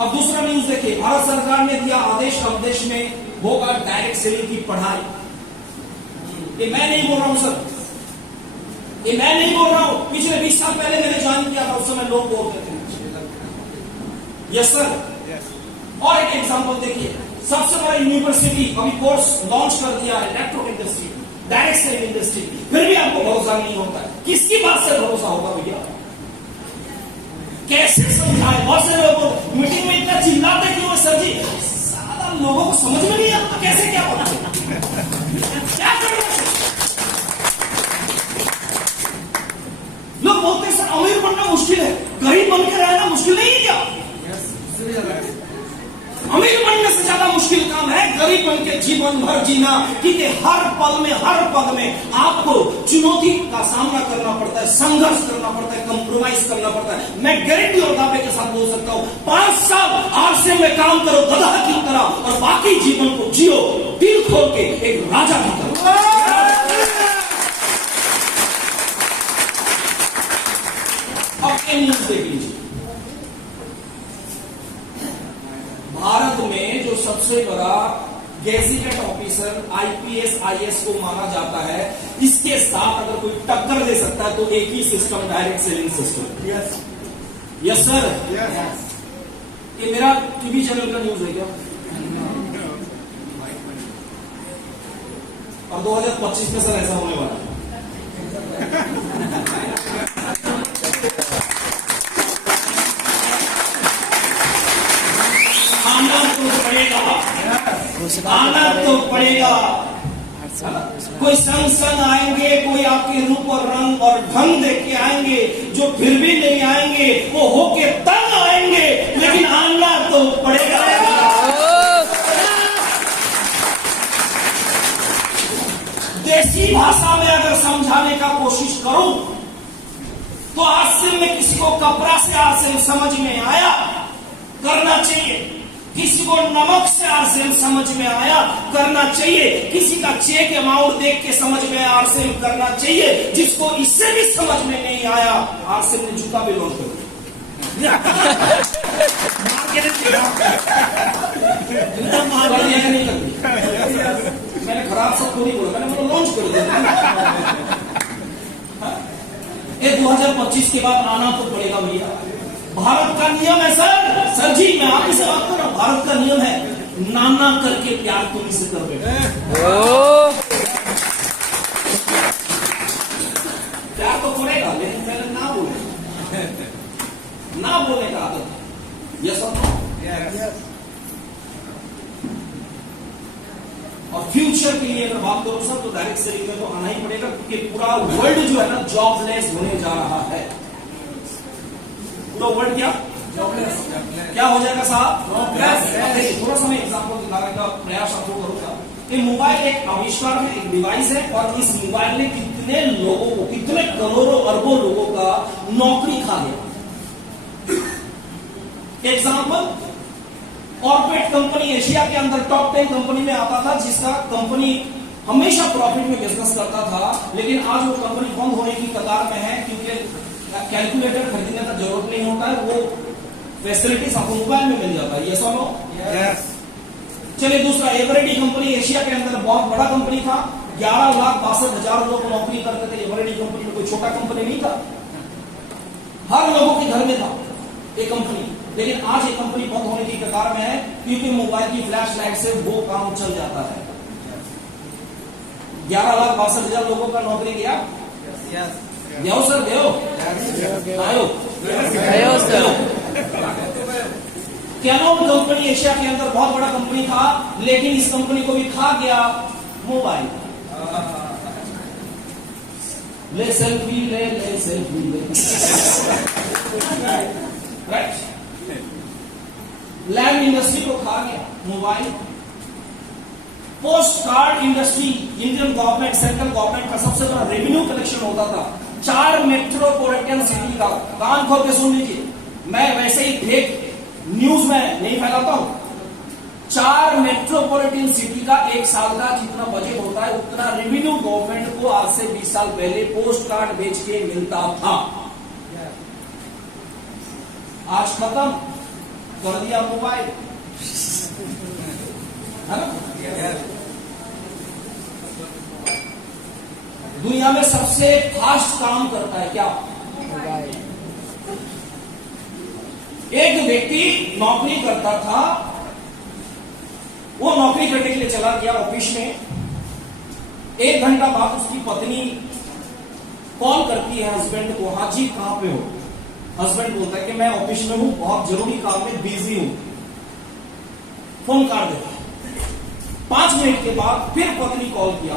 अब दूसरा न्यूज देखिए, भारत सरकार ने दिया आदेश, अवदेश में होगा डायरेक्ट सेलिंग की पढ़ाई। ये मैं नहीं बोल रहा हूं सर, ये मैं नहीं बोल रहा हूं, पिछले 20 साल पहले मैंने ज्वाइन किया था, उस समय लोग बोलते थे। Yes sir. और एक एग्जांपल देखिए, सबसे बड़ा यूनिवर्सिटी अभी कोर्स लॉन्च कर दिया है network industry, direct selling industry, फिर भी आपको भरोसा नहीं होता है। किसकी बात से भरोसा होगा भैया? कैसे समझाए? बहुत से लोग मीटिंग में इतना चिल्लाते क्यों है सर जी? सारा लोगों को समझ में नहीं आता, कैसे क्या पता क्या करें? लोग बोलते हैं सर अमीर बनना मुश्किल है, गरीब बन के रहना मुश्किल नहीं है क्या? अमीर बनने से ज्यादा मुश्किल काम है गरीब बन के जीवन भर जीना, क्योंकि हर पल में आपको चुनौती का सामना करना पड़ता है, संघर्ष करना पड़ता है, कंप्रोमाइज करना पड़ता है। मैं गारंटी और दावे के साथ बोल सकता हूं, 5 साल आरसीएम में काम करो गधा की तरह, और बाकी जीवन को जियो दिल खोल के एक राजा की तरह। अब ये न्यूज देख लीजिए, भारत में जो सबसे बड़ा गैजेटेड ऑफिसर आईपीएस आईएएस को माना जाता है, इसके साथ अगर कोई टक्कर दे सकता है तो एक ही system, direct selling system. Yes sir. ये मेरा टीवी चैनल का न्यूज है क्या? और 2025 में सर ऐसा होने वाला है। आना तो पड़ेगा। कोई संग आएंगे, कोई आपके रूप और रंग और ढंग देख के आएंगे, जो फिर भी नहीं आएंगे वो होके तंग आएंगे, लेकिन आना तो पड़ेगा। देसी भाषा में अगर समझाने का कोशिश करूं तो आसिम में किसी को कपड़ा से आसिम समझ में आया करना चाहिए, किसी को नमक से आसिम समझ में आया करना चाहिए, किसी का चेक अमाउंट देख के समझ में आसिम करना चाहिए, जिसको इससे भी समझ में नहीं आया आसिम ने जूता भी लॉन्च कर दिया। नहीं कर दिया, मैंने खराब सब को नहीं बोला, मैंने बोला लॉन्च कर दिया। ये 2025 के बाद आना तो पड़ेगा भैया। भारत का नियम है सर जी, मैं आप से बात कर रहा हूं, भारत का नियम है नाना करके प्यार तुम इसे कर बैठे। प्यार तो करेगा लेकिन पहले ना बोले का आदत। यस और नो? और फ्यूचर के लिए अगर बात करो सर तो डायरेक्ट सेलिंग में तो आना ही पड़ेगा, क्योंकि पूरा वर्ल्ड जो है ना जॉबलेस होने जा रहा है। पूरा वर्ल्ड क्या हो जाएगा साहब? थोड़ा सा मैं एग्जाम्पल दिखाने का प्रयास आपको करूंगा। ये मोबाइल एक आविष्कार है, एक डिवाइस है, और इस मोबाइल ने कितने लोगों को, कितने करोड़ों अरबों लोगों का नौकरी खा लिया। एग्जाम्पल, कॉर्पोरेट कंपनी एशिया के अंदर टॉप 10 कंपनी में आता था, जिसका कंपनी हमेशा प्रॉफिट में बिजनेस करता था, लेकिन आज वो कंपनी बंद होने की कतार में है, क्योंकि कैलकुलेटर खरीदने का जरूरत नहीं होता है, वो फैसिलिटीज आपको मोबाइल में मिल जाता है। ये सुनो। चलिए दूसरा, एवरेडी कंपनी एशिया के अंदर बहुत बड़ा कंपनी था, 11,62,000 लोग नौकरी करते थे। एवरेडी कंपनी में कोई छोटा कंपनी नहीं था, हर लोगों के घर में था ये कंपनी, लेकिन आज ये कंपनी बंद होने की कतार में है, क्योंकि मोबाइल की फ्लैश लाइट से वो काम चल जाता है। 11,62,000 लोगों का नौकरी गया। देव सर, देव सर। कैनोन कंपनी एशिया के अंदर बहुत बड़ा कंपनी था, लेकिन इस कंपनी को भी खा गया मोबाइल। ले सेल्फी ले राइट। लैंड इंडस्ट्री को खा गया mobile. Post card industry, Indian government, central government का सबसे बड़ा रेवेन्यू कलेक्शन होता था। 4 मेट्रोपॉलिटन सिटी का, कान खोल के सुन लीजिए, मैं वैसे ही फेक न्यूज में नहीं फैलाता हूं। 4 मेट्रोपॉलिटन सिटी का एक साल का जितना बजट होता है, उतना रेवेन्यू गवर्नमेंट को आज से 20 साल पहले पोस्ट कार्ड बेच के मिलता था। आज खत्म कर दिया मोबाइल, है ना? दुनिया में सबसे फास्ट काम करता है क्या? मोबाइल। एक व्यक्ति नौकरी करता था, वो नौकरी करने के लिए चला गया ऑफिस में। 1 घंटा बाद उसकी पत्नी कॉल करती है हस्बैंड को, हाँ जी कहां पे हो? हस्बैंड बोलता है कि मैं ऑफिस में हूं, बहुत जरूरी काम में बिजी हूं। फोन काट देता है। 5 मिनट के बाद फिर पत्नी कॉल किया,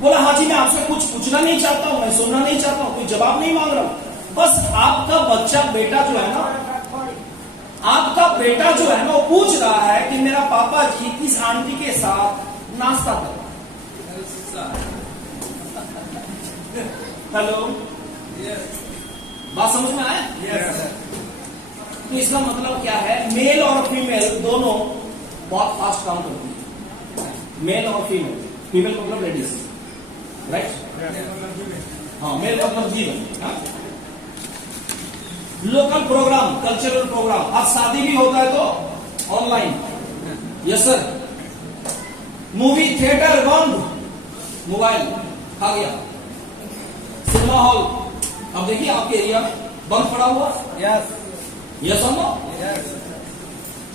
बोला हाँ जी मैं आपसे कुछ पूछना नहीं चाहता हूं, मैं सुनना नहीं चाहता हूं, कोई जवाब नहीं मांग रहा हूं, बस आपका बच्चा बेटा जो है ना, आपका बेटा जो है ना, वो पूछ रहा है कि मेरा पापा जी किस आंटी के साथ नाश्ता कर। हेलो, बात समझ में आया? तो इसका मतलब क्या है? मेल और फीमेल दोनों बहुत फास्ट काम करती है। मेल और फीमेल, फीमेल मतलब लेडीज, राइट? हाँ, मेल मतलब जीवन। लोकल प्रोग्राम, कल्चरल प्रोग्राम, अब शादी भी होता है तो online. Yes sir. Movie theatre बंद, मोबाइल खा गया। सिनेमा हॉल, अब देखिए आपके एरिया में बंद पड़ा हुआ। यस, यस और नो?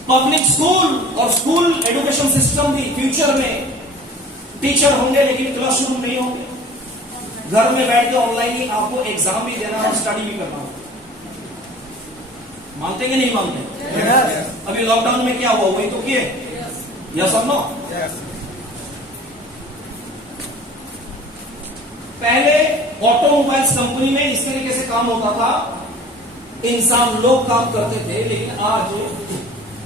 पब्लिक स्कूल और स्कूल एजुकेशन सिस्टम भी फ्यूचर में टीचर होंगे, लेकिन क्लासरूम नहीं होंगे। घर में बैठ के ऑनलाइन ही आपको एग्जाम भी देना और स्टडी भी करना होगा। मानते कि नहीं मानते? अभी लॉकडाउन में क्या हुआ, वही तो किए। यस और नो? पहले ऑटोमोबाइल्स कंपनी में इस तरीके से काम होता था, इंसान लोग काम करते थे, लेकिन आज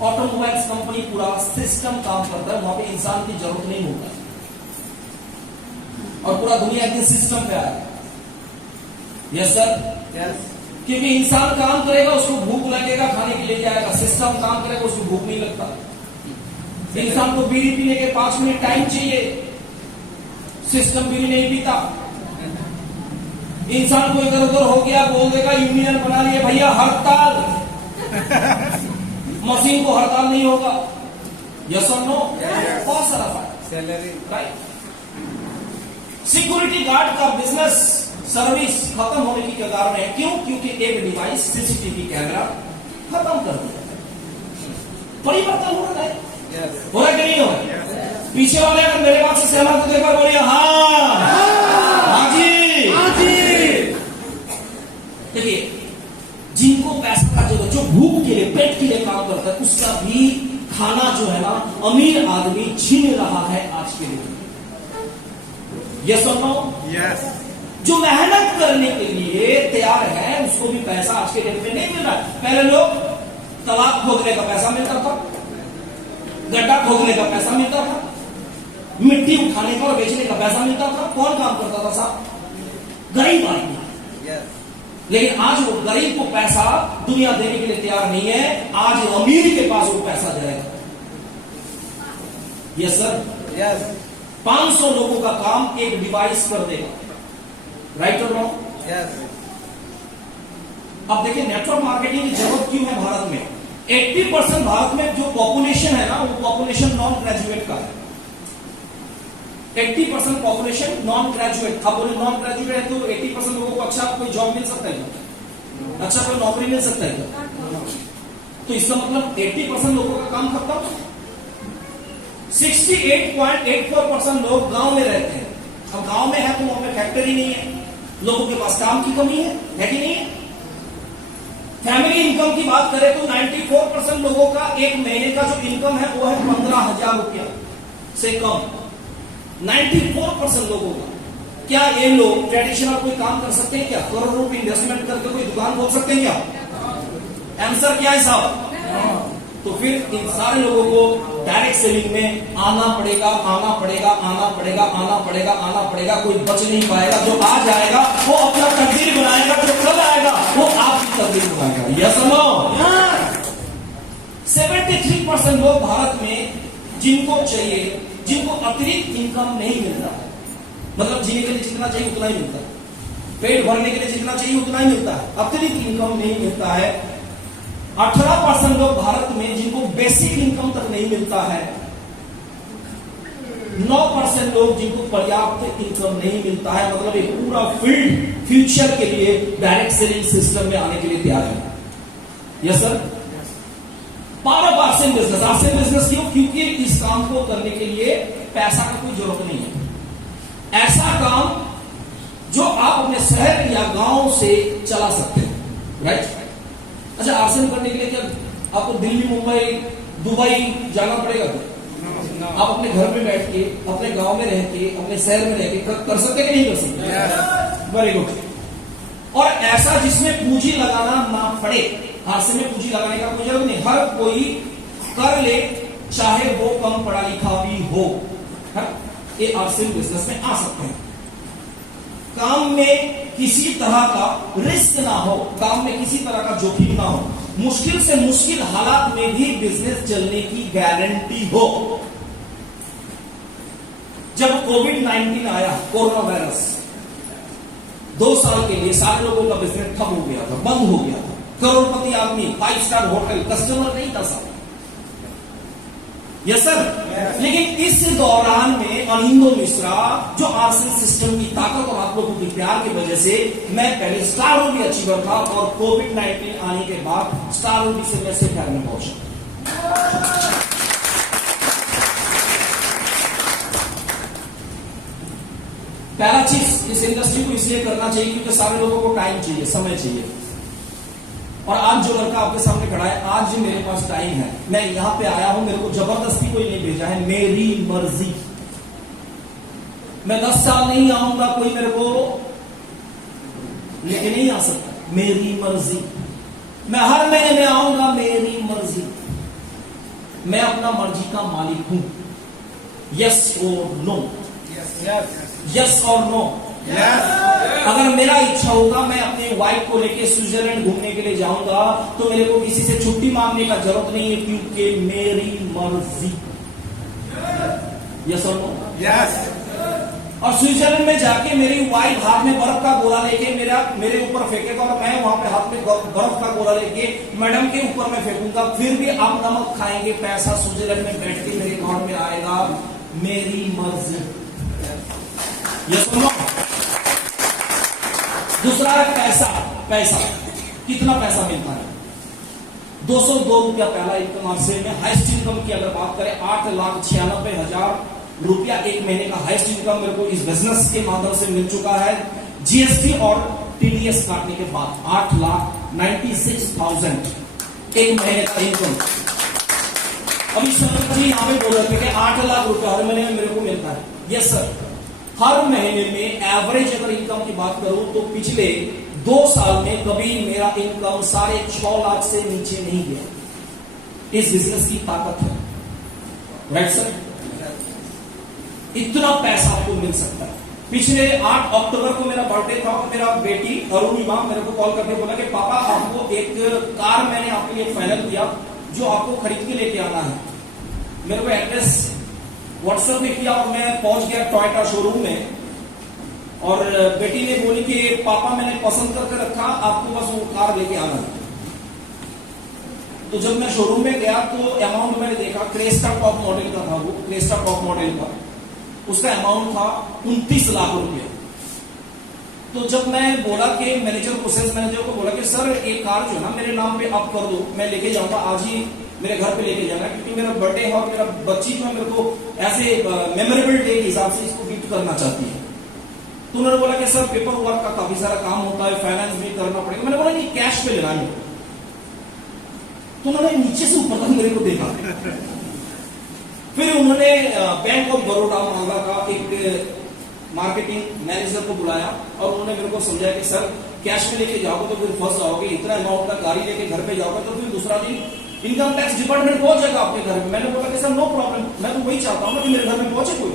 ऑटोमोबाइल्स कंपनी पूरा सिस्टम काम करता है, वहां पे इंसान की जरूरत नहीं होता है, और पूरा दुनिया एक सिस्टम पे आया। यस सर, क्योंकि इंसान काम करेगा उसको भूख लगेगा, खाने के लिए जाएगा। सिस्टम काम करेगा उसको भूख नहीं लगता। इंसान को बीड़ी पीने के 5 मिनट टाइम चाहिए, सिस्टम बीड़ी नहीं पीता। इंसान को इधर उधर हो गया, बोल देगा यूनियन बना लिए भैया हड़ताल। मशीन को हड़ताल नहीं होगा। यस और नो? बहुत सारा सैलरी, राइट। सिक्योरिटी गार्ड का बिजनेस सर्विस खत्म होने की कगार में है। क्यों? क्योंकि एक डिवाइस सीसीटीवी कैमरा खत्म कर दिया। परिवर्तन हो रहा है, हो रहा है कि नहीं हो रहा? पीछे वाले अगर मेरे बात से सहमत होते पर बोलिए हाँ जी। देखिए, जिनको पैसा का जरूरत, जो भूख के लिए, पेट के लिए काम करता है, उसका भी खाना जो है ना अमीर आदमी छीन रहा है आज के लिए। यस और नो? यस। जो मेहनत करने के लिए तैयार है उसको भी पैसा आज के डेट में नहीं मिल रहा है। पहले लोग तालाब खोदने का पैसा मिलता था, गड्ढा खोदने का पैसा मिलता था, मिट्टी उठाने का और बेचने का पैसा मिलता था। कौन काम करता था साहब? गरीब आदमी। लेकिन आज वो गरीब को पैसा दुनिया देने के लिए तैयार नहीं है। आज अमीर के पास वो पैसा जाएगा। Yes sir, yes. 500 लोगों का काम एक डिवाइस कर देगा, राइट और रॉन्ग? यस। अब देखिए, नेटवर्क मार्केटिंग की जरूरत क्यों है भारत में? 80% भारत में जो पॉपुलेशन है ना, वो पॉपुलेशन नॉन ग्रेजुएट का है। 80% पॉपुलेशन नॉन ग्रेजुएट। अब बोले नॉन ग्रेजुएट है तो 80% लोगों को अच्छा कोई जॉब मिल सकता है, अच्छा कोई नौकरी मिल सकता है। तो इसका मतलब 80% लोगों का काम खत्म। 68.84% लोग गांव में रहते हैं। अब गांव में है तो वहां पे फैक्ट्री नहीं है, लोगों के पास काम की कमी है कि नहीं है? फैमिली इनकम की बात करें तो 94% लोगों का एक महीने का जो इनकम है वो है 15,000 रुपया से कम। 94% लोगों का। क्या ये लोग ट्रेडिशनल कोई काम कर सकते हैं क्या? करोड़ रुपए इन्वेस्टमेंट करके कोई दुकान खोल सकते हैं क्या? आंसर क्या है साहब? तो फिर इन सारे लोगों को डायरेक्ट सेलिंग में आना पड़ेगा, आना पड़ेगा, आना पड़ेगा, आना पड़ेगा, आना पड़ेगा। कोई बच नहीं पाएगा। जो आज आएगा वो अपना तकदीर बनाएगा, जो कल आएगा वो आपकी तकदीर बनाएगा। यस और नो? 73% लोग भारत में जिनको चाहिए, जिनको अतिरिक्त इनकम नहीं मिलता, मतलब जीने के लिए जितना चाहिए उतना ही मिलता है, पेट भरने के लिए जितना चाहिए उतना ही मिलता है, अतिरिक्त इनकम नहीं मिलता है। 18% लोग भारत में जिनको बेसिक इनकम तक नहीं मिलता है। 9% लोग जिनको पर्याप्त इनकम नहीं मिलता है। मतलब एक पूरा फील्ड फ्यूचर के लिए डायरेक्ट सेलिंग सिस्टम में आने के लिए तैयार है। Yes sir. 12% business. RCM business क्यों? क्योंकि इस काम को करने के लिए पैसा की कोई जरूरत नहीं है। ऐसा काम जो आप अपने शहर या गांव से चला सकते हैं, राइट? अच्छा, आरसीएम करने के लिए क्या आपको दिल्ली, मुंबई, दुबई जाना पड़ेगा? आप अपने घर में बैठ के, अपने गांव में रह के, अपने शहर में रह के कर सकते कि नहीं कर सकते? Very good. और ऐसा जिसमें पूंजी लगाना ना पड़े। आरसीएम में पूंजी लगाने का कोई जरूरत नहीं, हर कोई कर ले, चाहे वो कम पढ़ा लिखा भी हो, ये आरसीएम बिजनेस में आ सकते हैं। काम में किसी तरह का रिस्क ना हो, काम में किसी तरह का जोखिम ना हो, मुश्किल से मुश्किल हालात में भी बिजनेस चलने की गारंटी हो। जब कोविड-19 आया, कोरोना वायरस, 2 साल के लिए सारे लोगों का बिजनेस ठप हो गया था, बंद हो गया था। करोड़पति आदमी, 5 स्टार होटल, कस्टमर नहीं था साहब। Yes sir. लेकिन इस दौरान में अनिंदो मिश्रा, जो आरसीएम सिस्टम की ताकत और आप लोगों की प्यार की वजह से, मैं पहले स्टार ओडी अचीवर था और कोविड-19 आने के बाद स्टार ओडी से मैं सिर्फ में पहुंचा। पहला चीज, इस इंडस्ट्री को इसलिए करना चाहिए क्योंकि सारे लोगों को टाइम चाहिए, समय चाहिए। और आज जो लड़का आपके सामने खड़ा है, आज मेरे पास टाइम है, मैं यहां पे आया हूं, मेरे को जबरदस्ती कोई नहीं भेजा है, मेरी मर्जी। मैं 10 साल नहीं आऊंगा, कोई मेरे को लेके नहीं आ सकता, मेरी मर्जी। मैं हर महीने में आऊंगा, मेरी मर्जी। मैं अपना मर्जी का मालिक हूं। यस और नो? यस और नो? अगर मेरा इच्छा होगा मैं अपने वाइफ को लेके स्विट्जरलैंड घूमने के लिए जाऊंगा तो मेरे को किसी से छुट्टी मांगने का जरूरत नहीं है, क्योंकि मेरी मर्जी। यस और नो? और स्विट्जरलैंड में जाके मेरी वाइफ हाथ में बर्फ का गोला लेके मेरे ऊपर फेंकेगा और मैं वहां पे हाथ में बर्फ का गोला लेके मैडम के ऊपर मैं फेंकूंगा, फिर भी आप नमक खाएंगे, पैसा स्विट्जरलैंड में बैठ के मेरे अकाउंट में आएगा, मेरी मर्जी। यस और नो? दूसरा है पैसा। कितना पैसा मिलता है? 202 रुपया पहला इनकम से में हाईएस्ट इनकम की अगर बात करें 8,96,000 रुपया एक महीने का हाईएस्ट इनकम मेरे को इस बिजनेस के माध्यम से मिल चुका है। जीएसटी और टीडीएस काटने के बाद 8,96,000 एक महीने का इनकम। अभी सर जी यहाँ पे बोल रहे थे कि 8 लाख रुपया हर महीने में मेरे को मिलता है। यस सर, हर महीने में एवरेज अगर इनकम की बात करूं तो पिछले 2 साल में कभी मेरा इनकम 6.5 लाख से नीचे नहीं गया। इस बिजनेस की ताकत है, राइट सर? इतना पैसा आपको मिल सकता है। पिछले 8 अक्टूबर को मेरा बर्थडे था और मेरा बेटी अरुणिमा मेरे को कॉल करके बोला कि पापा आपको एक कार मैंने आपके लिए फाइनल किया जो आपको खरीद के लेके आना है। मेरे को एड्रेस व्हाट्सएप में किया और मैं पहुंच गया टोयोटा शोरूम में, और बेटी ने बोली कि पापा मैंने पसंद करके रखा, आपको बस वो कार लेके आना है। तो जब मैं शोरूम में गया तो अमाउंट मैंने देखा, क्रेस्टा टॉप मॉडल का था वो, क्रेस्टा टॉप मॉडल का उसका अमाउंट था 29 लाख रुपए। तो जब मैं बोला कि मैनेजर को, सेल्स मैनेजर को बोला कि सर एक कार जो है ना मेरे नाम पे आप कर दो, मैं लेके जाऊंगा, आज ही मेरे घर पे लेके जाना, क्योंकि मेरा बर्थडे है और मेरा बच्ची जो है मेरे को ऐसे मेमोरेबल डे के हिसाब से इसको गिफ्ट करना चाहती है। तो उन्होंने बोला कि सर पेपर वर्क का काफी सारा काम होता है, फाइनेंस भी करना पड़ेगा। मैंने बोला नहीं, कैश पे लेना है। तो उन्होंने नीचे से ऊपर तक मेरे को देखा। फिर उन्होंने बैंक ऑफ बड़ौदा मालदा का एक मार्केटिंग मैनेजर को बुलाया और उन्होंने मेरे को समझाया कि सर कैश में लेके जाओगे तो फिर फंस जाओगे, इतना अमाउंट का गाड़ी लेके घर पे जाओगे तो फिर दूसरा दिन इनकम टैक्स डिपार्टमेंट पहुंच जाएगा आपके घर में। मैंने बोला कि सर नो प्रॉब्लम, मैं तो वही चाहता हूं ना कि मेरे घर में पहुंचे कोई।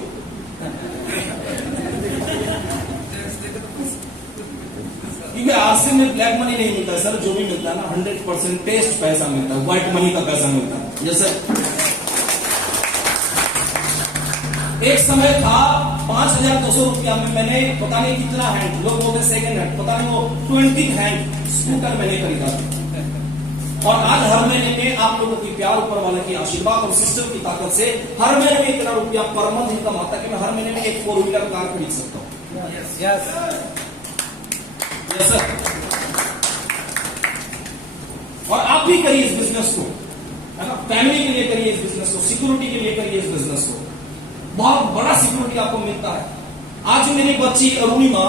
क्योंकि आज से में ब्लैक मनी नहीं मिलता है सर, जो भी मिलता है ना 100% टेस्ट पैसा मिलता है, व्हाइट मनी का पैसा मिलता है। जैसे एक समय था 5,200 रुपया में मैंने पता नहीं कितना हैंड, लोग बोलते सेकंड हैंड, पता नहीं वो 20 हैंड स्कूटर मैंने खरीदा। और आज हर महीने में आप लोगों की प्यार, ऊपर वाले की आशीर्वाद और सिस्टम की ताकत से हर महीने में इतना रुपया पर मंथ इनकम आता है कि मैं हर महीने में एक 4 व्हीलर कार खरीद सकता हूँ। Yes sir. और आप भी करिए इस बिजनेस को, है ना, फैमिली के लिए करिए इस बिजनेस को, सिक्योरिटी के लिए करिए इस बिजनेस को, बहुत बड़ा सिक्योरिटी आपको मिलता है। आज मेरी बच्ची अरुणिमा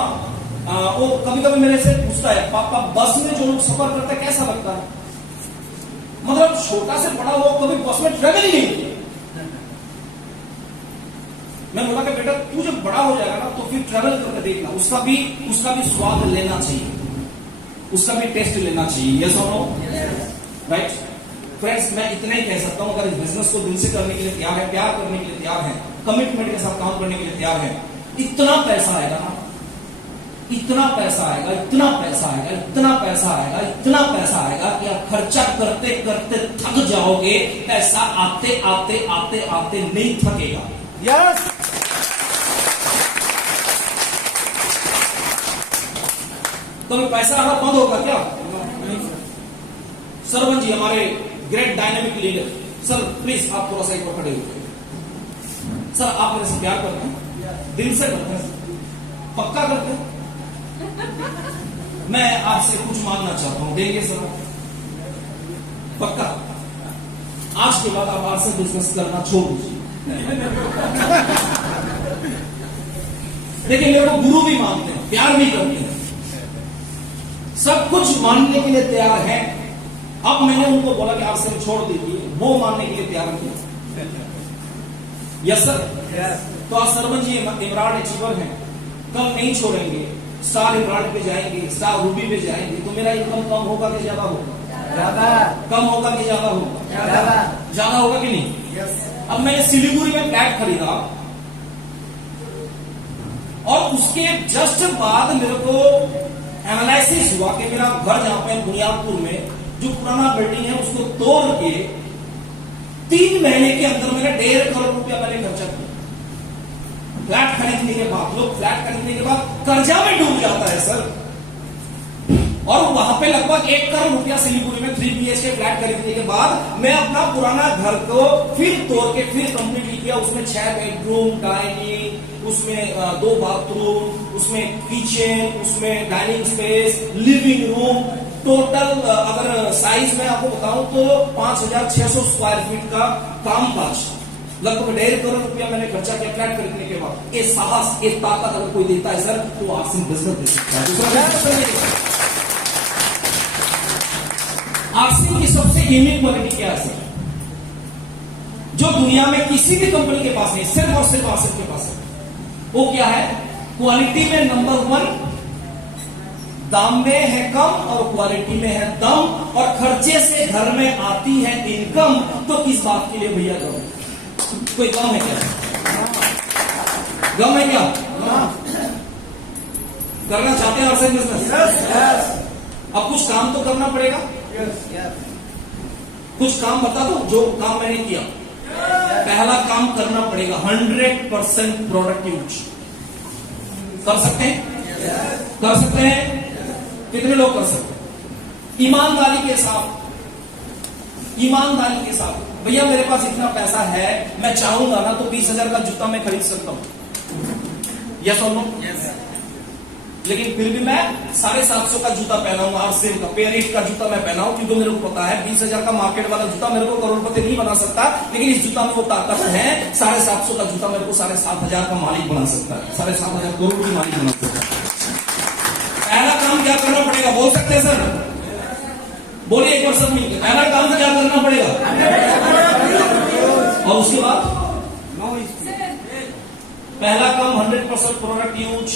वो कभी कभी मेरे से पूछता है पापा बस में जो लोग सफर करते हैं कैसा लगता है? मतलब छोटा से बड़ा वो कभी बस में ट्रेवल ही नहीं किया। मैं बोला कि बेटा तू जब बड़ा हो जाएगा ना तो फिर ट्रेवल करके देखना, उसका भी स्वाद लेना चाहिए, उसका भी टेस्ट लेना चाहिए। यस और नो? राइट फ्रेंड्स, मैं इतना ही कह सकता हूं, अगर इस बिजनेस को दिल से करने के लिए तैयार है, प्यार करने के लिए तैयार है, कमिटमेंट के साथ काम करने के लिए तैयार है, इतना पैसा आएगा ना, इतना पैसा आएगा, इतना पैसा आएगा, इतना पैसा आएगा, इतना पैसा आएगा कि आप खर्चा करते करते थक जाओगे। पैसा आते आते आते आते नहीं थकेगा। यस तो पैसा आना बंद होगा क्या? सरवन जी हमारे great dynamic leader, sir please आप थोड़ा सा एक बार खड़े हो। सर आप मेरे से प्यार करते हैं, दिल से करते हैं, पक्का करते हैं? मैं आपसे कुछ मांगना चाहता हूं, देंगे सर? पक्का? आज के बाद आप आपसे बिजनेस करना छोड़ दीजिए। देखिए मेरे को गुरु भी मानते हैं, प्यार भी करते हैं, सब कुछ मानने के लिए तैयार हैं। अब मैंने उनको बोला कि आपसे हम छोड़ दीजिए, वो मानने के लिए तैयार नहीं। Yes sir. तो आज सरवन जी इमरान अचीवर हैं, कल नहीं छोड़ेंगे, स्टार इमरान पे जाएंगे, स्टार रूबी पे जाएंगे, तो मेरा इनकम कम होगा कि ज्यादा होगा? ज्यादा। कम होगा कि ज्यादा होगा? ज्यादा। ज्यादा होगा कि नहीं? अब मैंने सिलीगुड़ी में फ्लैट खरीदा, और उसके जस्ट बाद मेरे को एनालिसिस हुआ कि मेरा घर जहां पे बुनियादपुर में जो पुराना बिल्डिंग है उसको तोड़ के 3 महीने के अंदर मैंने 1.5 करोड़ रुपया मैंने खर्चा किया। फ्लैट खरीदने के बाद, लोग फ्लैट खरीदने के बाद कर्जा में डूब जाता है सर, और वहां पे लगभग 1 करोड़ रुपया सिलीगुड़ी में 3 BHK फ्लैट खरीदने के बाद मैं अपना पुराना घर को फिर तोड़ के फिर कंप्लीट किया। उसमें 6 बेडरूम, डाइनिंग, उसमें 2 बाथरूम, उसमें किचन, उसमें dining space, living room, total अगर साइज में आपको बताऊं तो 5600 स्क्वायर फीट का काम काज, लगभग 1.5 करोड़ रुपया मैंने खर्चा किया फ्लैट खरीदने के बाद। ये साहस, ये ताकत अगर कोई देता है सर तो आरसीएम बिजनेस दे सकता है। दूसरा आरसीएम की सबसे यूनिक क्वालिटी क्या है सर, जो दुनिया में किसी भी कंपनी के पास नहीं, सिर्फ और सिर्फ आरसीएम के पास है, वो क्या है? क्वालिटी में नंबर 1, दाम में है कम और क्वालिटी में है दम, और खर्चे से घर में आती है इनकम। तो किस बात के लिए भैया गम? कोई गम है क्या? गम है क्या? करना चाहते हैं आरसीएम बिजनेस? अब कुछ काम तो करना पड़ेगा। कुछ काम बता दो जो काम मैंने किया। पहला काम करना पड़ेगा 100% प्रोडक्ट यूज। कर सकते हैं? कर सकते हैं? कितने लोग कर सकते हैं? ईमानदारी के साथ, ईमानदारी के साथ, भैया मेरे पास इतना पैसा है, मैं चाहूंगा ना तो 20,000 का जूता मैं खरीद सकता हूं। यस और नो? लेकिन फिर भी मैं 750 का जूता पहनाऊंगा, आरसीएम का पेरिट का जूता मैं पहनाऊं, क्योंकि मेरे को पता है 20,000 का मार्केट वाला जूता मेरे को करोड़पति नहीं बना सकता, लेकिन इस जूता में वो ताकत है। 750 का जूता मेरे को 7,500 का मालिक बना सकता है, 7,500 करोड़ की मालिक बना सकता है। पहला काम क्या करना पड़ेगा? बोल सकते हैं सर? बोलिए एक बार सब मिलकर, पहला काम क्या करना पड़ेगा? और उसके बाद पहला काम 100% प्रोडक्ट यूज,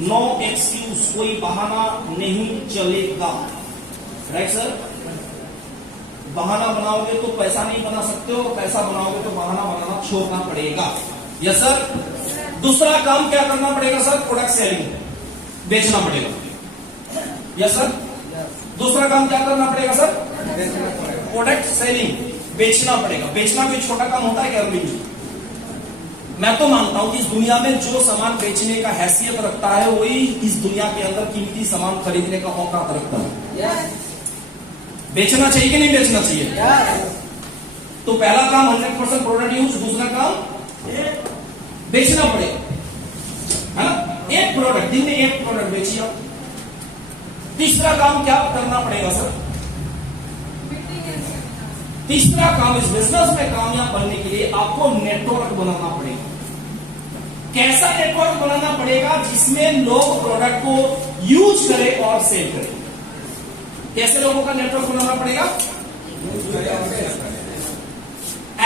नो एक्सक्यूज, कोई बहाना नहीं चलेगा। Right sir? बहाना बनाओगे तो पैसा नहीं बना सकते हो, पैसा बनाओगे तो बहाना बनाना छोड़ना पड़ेगा। Yes sir? दूसरा काम क्या करना पड़ेगा सर? प्रोडक्ट सेलिंग, बेचना पड़ेगा। Yes sir? दूसरा काम क्या करना पड़ेगा सर? प्रोडक्ट सेलिंग, बेचना पड़ेगा। बेचना कोई छोटा काम होता है क्या अरविंद? मैं तो मानता हूं कि इस दुनिया में जो सामान बेचने का हैसियत रखता है वही इस दुनिया के अंदर कीमती सामान खरीदने का औकात रखता है। बेचना चाहिए कि नहीं बेचना चाहिए? तो पहला काम 100% प्रोडक्ट यूज, दूसरा काम बेचना पड़ेगा, है ना? एक प्रोडक्ट, दिन में एक प्रोडक्ट बेचिए। तीसरा काम क्या करना पड़ेगा सर? तीसरा काम, इस बिजनेस में कामयाब बनने के लिए आपको नेटवर्क बनाना पड़ेगा। कैसा नेटवर्क बनाना पड़ेगा? जिसमें लोग प्रोडक्ट को यूज करें और सेल करें। कैसे लोगों का नेटवर्क बनाना पड़ेगा?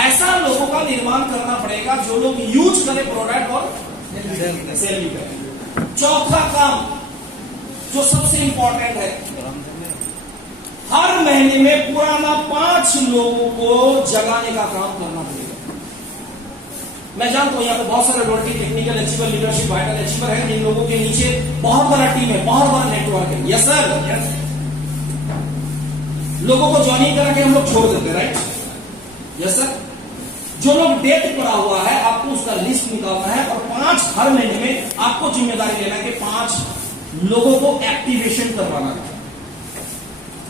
ऐसा लोगों का निर्माण करना पड़ेगा जो लोग यूज करें प्रोडक्ट और सेल भी करें। चौथा काम जो सबसे इंपॉर्टेंट है, हर महीने में पुराना 5 लोगों को जगाने का काम करना पड़ेगा। मैं जानता हूं यहाँ पे बहुत सारे रोटी, technical achiever, leadership, vital achiever है, जिन लोगों के नीचे बहुत बड़ा टीम है, बहुत बड़ा नेटवर्क है। Yes sir? लोगों को ज्वाइनिंग करा के हम लोग छोड़ देते, राइट? Yes sir? जो लोग डेट पड़ा हुआ है आपको उसका लिस्ट निकालना है, और 5 हर महीने में आपको जिम्मेदारी लेना है कि 5 लोगों को एक्टिवेशन करवाना है।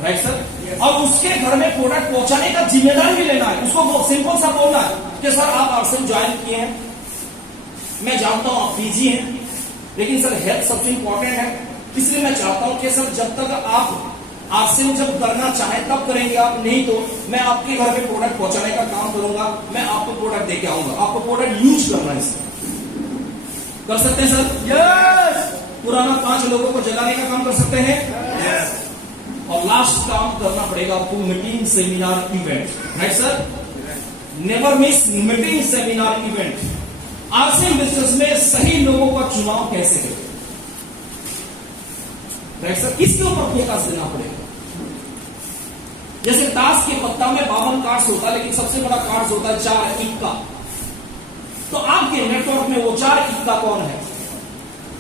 Right sir? और उसके घर में प्रोडक्ट पहुंचाने का जिम्मेदारी भी लेना है। उसको सिंपल सा बोलना है कि सर आप आरसीएम ज्वाइन किए हैं, मैं जानता हूं आप बिजी हैं, लेकिन सर हेल्थ सबसे इंपॉर्टेंट है, इसलिए मैं चाहता हूं कि सर जब तक आप आरसीएम जब करना चाहें तब करेंगे आप, नहीं तो मैं आपके घर में प्रोडक्ट पहुंचाने का काम करूंगा, मैं आपको प्रोडक्ट देके आऊंगा, आपको प्रोडक्ट यूज करना है। कर सकते हैं सर? यस। पुराना 5 लोगों को जगाने का काम कर सकते हैं। यस। और लास्ट काम करना पड़ेगा आपको meeting, seminar, event. Right sir? Never miss meeting, seminar, event. RCM business में सही लोगों का चुनाव कैसे करें? Right sir? इसके ऊपर फोकस देना पड़ेगा। जैसे ताश के पत्ता में 52 कार्ड्स होता है, लेकिन सबसे बड़ा कार्ड्स होता है 4 इक्का। तो आपके नेटवर्क में वो 4 इक्का कौन है?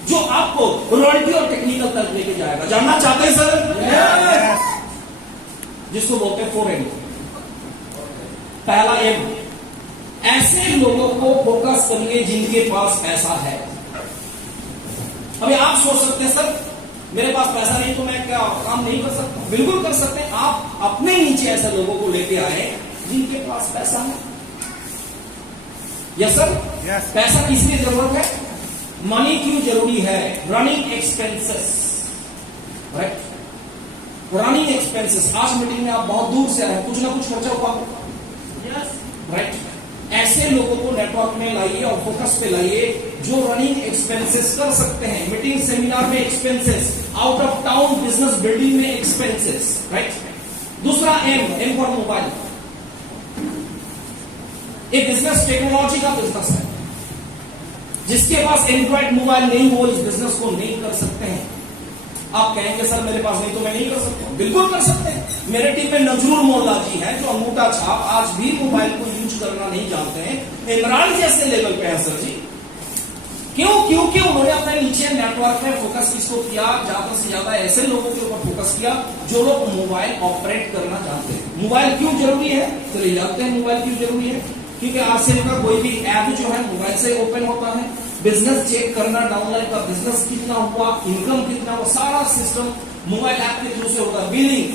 जो आपको रॉयल्टी और टेक्निकल तक लेके जाएगा। जानना चाहते हैं सर? जिसको बोलते हैं 4M। पहला M, ऐसे लोगों को फोकस करिए जिनके पास पैसा है। अभी आप सोच सकते हैं सर मेरे पास पैसा नहीं तो मैं क्या काम नहीं कर सकता? बिल्कुल कर सकते हैं। आप अपने नीचे ऐसे लोगों को लेके आए जिनके पास पैसा है। यस सर, पैसा किस लिए जरूरत है? मनी क्यों जरूरी है? Running expenses, right? Running expenses. आज मीटिंग में आप बहुत दूर से आए, कुछ ना कुछ खर्चा हुआ, राइट? ऐसे लोगों को नेटवर्क में लाइए और फोकस पे लाइए जो रनिंग एक्सपेंसेस कर सकते हैं। मीटिंग सेमिनार में expenses, out of town business building में एक्सपेंसेस, राइट? दूसरा M फॉर मोबाइल। एक बिजनेस टेक्नोलॉजी का बिजनेस है। जिसके पास एंड्रॉइड मोबाइल नहीं हो इस बिजनेस को नहीं कर सकते हैं। आप कहेंगे सर मेरे पास नहीं तो मैं नहीं कर सकता। बिल्कुल कर सकते हैं। मेरे टीम में नजरूल मोल्ला जी हैं जो अंगूठा छाप आज भी मोबाइल को यूज करना नहीं जानते हैं। इमरान जैसे लेवल पे है सर जी। क्यों? क्योंकि उन्होंने अपने नीचे नेटवर्क में फोकस किसको किया? ज्यादा से ज्यादा ऐसे लोगों के ऊपर फोकस किया जो लोग मोबाइल ऑपरेट करना जानते हैं। मोबाइल क्यों जरूरी है? चलिए जानते हैं मोबाइल क्यों जरूरी है। क्योंकि आरसीएम का कोई भी ऐप जो है मोबाइल से ओपन होता है। बिजनेस चेक करना, डाउनलाइन का बिजनेस कितना हुआ, इनकम कितना हुआ, सारा सिस्टम मोबाइल ऐप के थ्रू से होता है। Billing,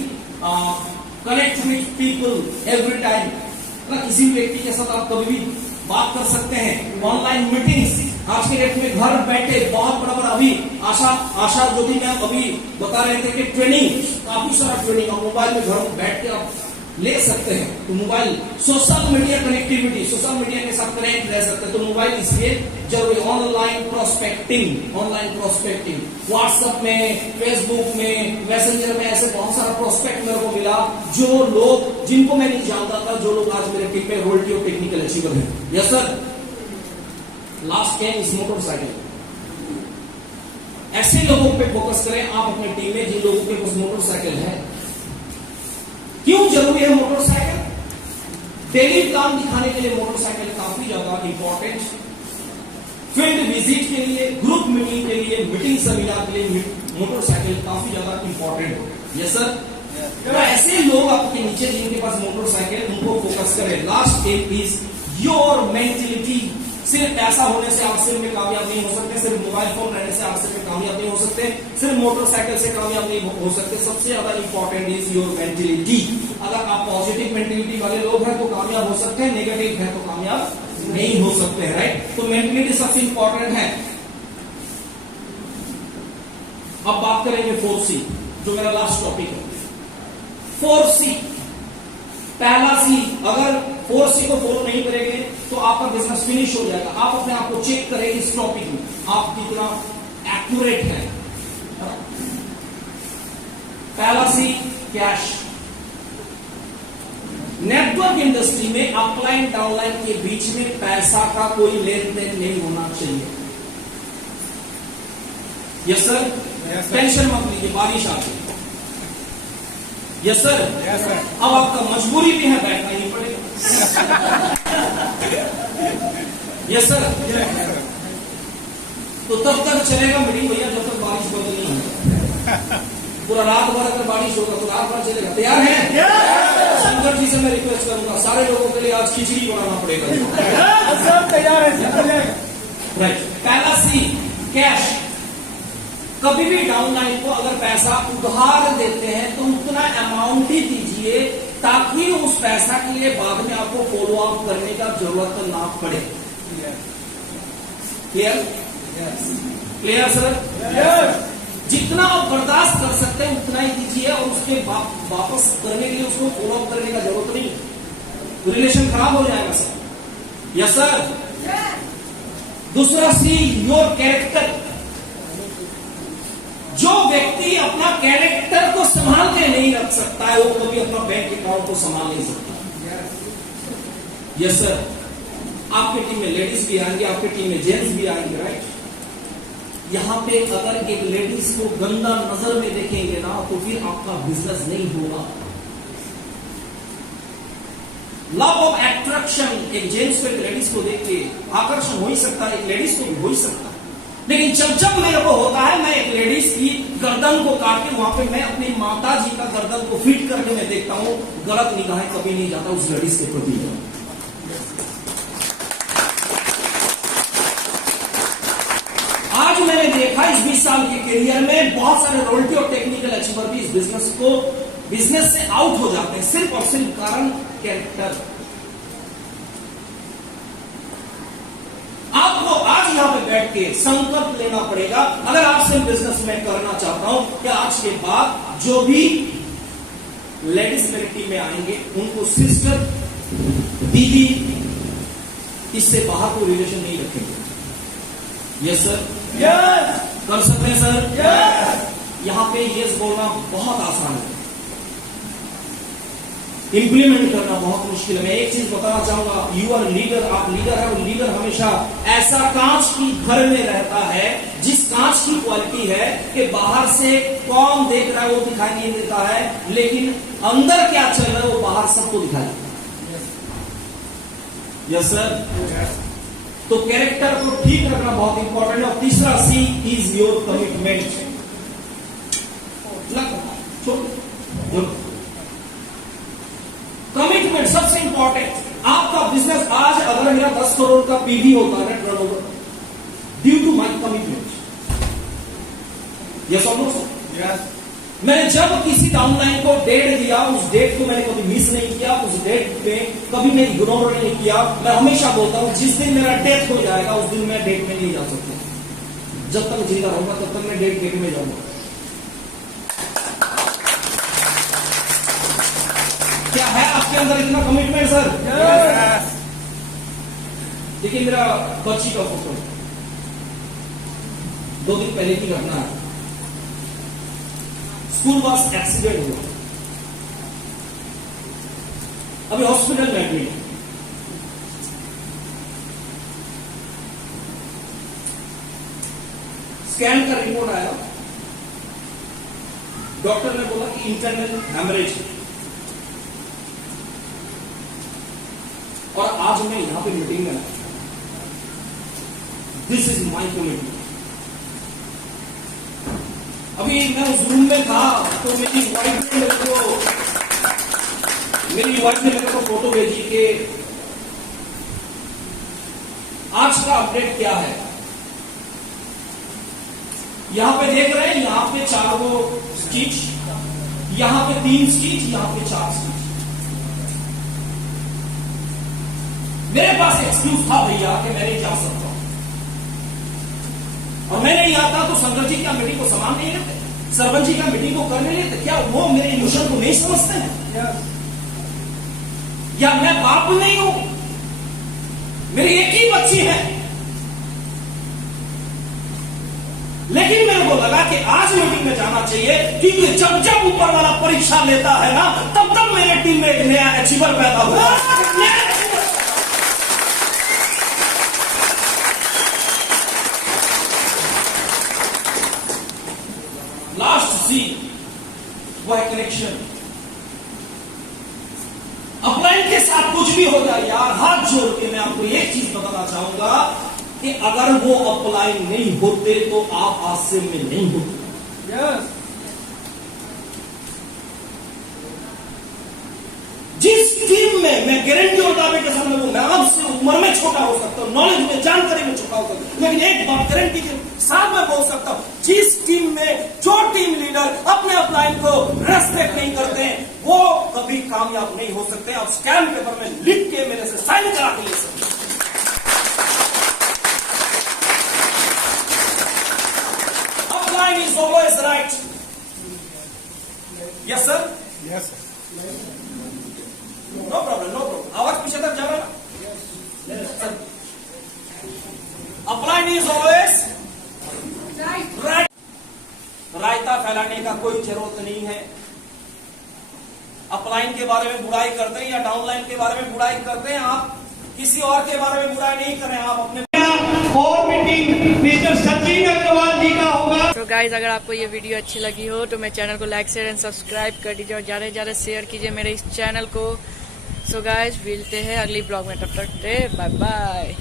connect with people every time, ना किसी भी व्यक्ति के साथ आप कभी भी बात कर सकते हैं। ऑनलाइन मीटिंग्स आज के डेट में घर बैठे बहुत बड़ा अभी आशा ज्योति मैम अभी बता रहे थे कि ट्रेनिंग, काफी सारा ट्रेनिंग आप मोबाइल में घर बैठ के आप ले सकते हैं। तो mobile, social media connectivity, social media के साथ कनेक्ट रह सकते हैं। तो मोबाइल इसलिए जरूरी। ऑनलाइन प्रोस्पेक्टिंग, व्हाट्सएप में, फेसबुक में, मैसेंजर में ऐसे बहुत सारा प्रोस्पेक्ट मेरे को मिला जो लोग जिनको मैं नहीं जानता था, जो लोग आज मेरे टीम में रोयल्टी और टेक्निकल अचीवर है। Yes sir. Last can is motorcycle. ऐसे लोगों पे फोकस करें आप अपनी टीम में जिन लोगों के पास मोटरसाइकिल है। क्यों जरूरी है मोटरसाइकिल? डेली काम दिखाने के लिए मोटरसाइकिल काफी ज्यादा इंपॉर्टेंट। फील्ड विजिट के लिए, ग्रुप मीटिंग के लिए, मीटिंग सेमिनार के लिए मोटरसाइकिल काफी ज्यादा इंपॉर्टेंट हो। Yes sir. तो ऐसे लोग आपके नीचे जिनके पास मोटरसाइकिल, उनको फोकस करें। लास्ट एक इज योर मेंटेलिटी। सिर्फ पैसा होने से आप सिर्फ में कामयाब नहीं हो सकते, सिर्फ मोबाइल फोन रहने से आप सिर्फ में कामयाब नहीं हो सकते, सिर्फ मोटरसाइकिल से कामयाब नहीं हो सकते। सबसे ज्यादा इंपॉर्टेंट इज योर मेंटेलिटी। अगर आप पॉजिटिव मेंटेलिटी वाले लोग हैं तो कामयाब हो सकते हैं, नेगेटिव है तो कामयाब नहीं हो सकते हैं, राइट? तो मेंटेलिटी सबसे इंपॉर्टेंट है। अब बात करेंगे 4C, जो मेरा लास्ट टॉपिक है। 4C, पहला C, अगर 4C को फॉलो नहीं करेंगे तो आपका बिजनेस फिनिश हो जाएगा। आप अपने आप को चेक करें इस टॉपिक में आप कितना एक्यूरेट है। पहला C, कैश। नेटवर्क इंडस्ट्री में अपलाइन डाउनलाइन के बीच में पैसा का कोई लेन देन नहीं होना चाहिए। Yes sir. टेंशन मत लीजिए, बारिश आती है। Yes sir. अब आपका मजबूरी भी है, बैठना ही पड़ेगा। Yes sir. तो तब तक चलेगा मीटिंग भैया जब तक बारिश बंद नहीं होगा। पूरा रात भर अगर बारिश होगा तो रात भर चलेगा। तैयार है? शंकर जी से मैं रिक्वेस्ट करूंगा सारे लोगों के लिए आज खिचड़ी बनाना पड़ेगा। सब तैयार है, राइट? पहला C, कैश। कभी भी डाउनलाइन को अगर पैसा उधार देते हैं तो उतना अमाउंट ही दीजिए ताकि उस पैसा के लिए बाद में आपको फॉलो अप करने का जरूरत ना पड़े। क्लियर? Clear sir? जितना आप बर्दाश्त कर सकते हैं उतना ही दीजिए और उसके वापस करने के लिए उसको फॉलो अप करने का जरूरत नहीं। रिलेशन खराब हो जाएगा सर। Yes sir. दूसरा C, योर कैरेक्टर। जो व्यक्ति अपना कैरेक्टर को संभाल के नहीं रख सकता है वो कभी अपना बैंक अकाउंट को संभाल नहीं सकता। Yes sir. आपकी टीम में लेडीज भी आएंगे, आपकी टीम में जेंट्स भी आएंगे, राइट? यहां पे अगर एक लेडीज को गंदा नजर में देखेंगे ना तो फिर आपका बिजनेस नहीं होगा। लव ऑफ एट्रैक्शन, एक जेंट्स को एक लेडीज को देख के आकर्षण हो ही सकता है, एक लेडीज को भी हो ही सकता है। लेकिन जब जब मेरे को होता है, मैं एक लेडीज की गर्दन को काट के वहां पे मैं अपनी माता जी का गर्दन को फिट करके मैं देखता हूं, गलत निगाहें कभी नहीं जाता उस लेडीज के प्रति। आज मैंने देखा इस 20 साल के करियर में बहुत सारे रॉयल्टी और टेक्निकल एक्सपर्ट भी इस बिजनेस से आउट हो जाते हैं, सिर्फ और सिर्फ कारण कैरेक्टर। आपको आज यहां पे बैठ के संकल्प लेना पड़ेगा, अगर आपसे बिजनेस में करना चाहता हूं कि आज के बाद जो भी लेडीज मेरी टीम में आएंगे उनको सिस्टर, दीदी, इससे बाहर कोई रिलेशन नहीं रखेंगे। यस सर, यस कर सकते हैं सर, यस। यहां पे यस बोलना बहुत आसान है, इंप्लीमेंट करना बहुत मुश्किल है। मैं एक चीज बताना चाहूंगा, यू आर लीडर, आप लीडर है, और लीडर हमेशा ऐसा कांच की घर में रहता है जिस कांच की क्वालिटी है कि बाहर से कौन देख रहा है वो दिखाई नहीं देता है, लेकिन अंदर क्या चल रहा है वो बाहर सबको दिखाई देता है। Yes sir. तो कैरेक्टर को ठीक रखना बहुत इंपॉर्टेंट है। और तीसरा C is your commitment. Commitment सबसे इंपॉर्टेंट। आपका बिजनेस आज अगर मेरा 10 करोड़ का पीवी होता है, turnover, due to my commitment. Yes और नो सर? यस। मैंने जब किसी डाउनलाइन को डेट दिया, उस डेट को मैंने कभी मिस नहीं किया, उस डेट पे कभी मैं इग्नोर नहीं किया। मैं हमेशा बोलता हूं जिस दिन मेरा डेथ हो जाएगा उस दिन मैं डेट में नहीं जा सकता। जब तक जिंदा रहूंगा तब तक मैं डेट में जाऊंगा। क्या है आपके अंदर इतना कमिटमेंट सर? yes. देखिए मेरा बच्ची का फोटो 2 दिन पहले की घटना है। स्कूल बस एक्सीडेंट हुआ, अभी हॉस्पिटल में एडमिट है। स्कैन का रिपोर्ट आया, डॉक्टर ने बोला कि इंटरनल हैमरेज है। और आज मैं यहां पे मीटिंग में आया, दिस इज माई कमिटमेंट। अभी मैं उस रूम में था तो मेरी वाइफ ने मेरे को फोटो भेजी कि आज का अपडेट क्या है। यहां पे देख रहे हैं, यहां पे 4 वो स्टिच, यहां पे 3 स्टिच, यहां पे 4 स्टिच। मेरे पास एक्सक्यूज था भैया कि मैं नहीं जा सकता, और मैं नहीं आता तो सरपंच जी क्या मीटिंग को सामान नहीं लेते, सरपंच जी क्या मीटिंग को कर नहीं लेते? क्या वो मेरे इमोशन को नहीं समझते हैं? या मैं बाप नहीं हूं? मेरी एक ही बच्ची है, लेकिन मेरे को लगा कि आज मीटिंग में जाना चाहिए, क्योंकि जब जब ऊपर वाला परीक्षा लेता है ना, तब तब मेरे टीम में एक नया अचीवर पैदा हुआ। लास्ट सी वह कनेक्शन। अपलाइन के साथ कुछ भी हो जाए यार, हाथ जोड़ के मैं आपको एक चीज बताना चाहूंगा कि अगर वो अपलाइन नहीं होते तो आप आज से में नहीं होते। yes. जिस टीम में मैं गारंटी और दावे के सामने मैं आपसे उम्र में छोटा हो सकता हूं, नॉलेज में, जानकारी में छोटा हो सकता हूं, लेकिन एक बात गारंटी के साथ मैं बोल सकता हूं, जिस टीम में जो टीम लीडर अपने अपलाइन को रेस्पेक्ट नहीं करते हैं वो कभी कामयाब नहीं हो सकते। आप स्टैम्प पेपर में लिख के मेरे से साइन करा के ले सकते हैं। Upline is always right. Yes sir? Yes sir. No problem, no problem. आवाज पीछे तक जा रहा है ना? Upline is always right. रायता फैलाने का कोई जरूरत नहीं है। अपलाइन के बारे में बुराई करते हैं या डाउनलाइन के बारे में बुराई करते हैं, आप किसी और के बारे में बुराई नहीं करें, आप अपने। और मीटिंग मिस्टर सचिन अग्रवाल जी का होगा। तो गाइज अगर आपको ये वीडियो अच्छी लगी हो तो मेरे चैनल को लाइक शेयर एंड सब्सक्राइब कर दीजिए और ज़्यादा से ज़्यादा शेयर कीजिए मेरे इस चैनल को। सो गाइज मिलते हैं अगली ब्लॉग में, तब तक बाय बाय।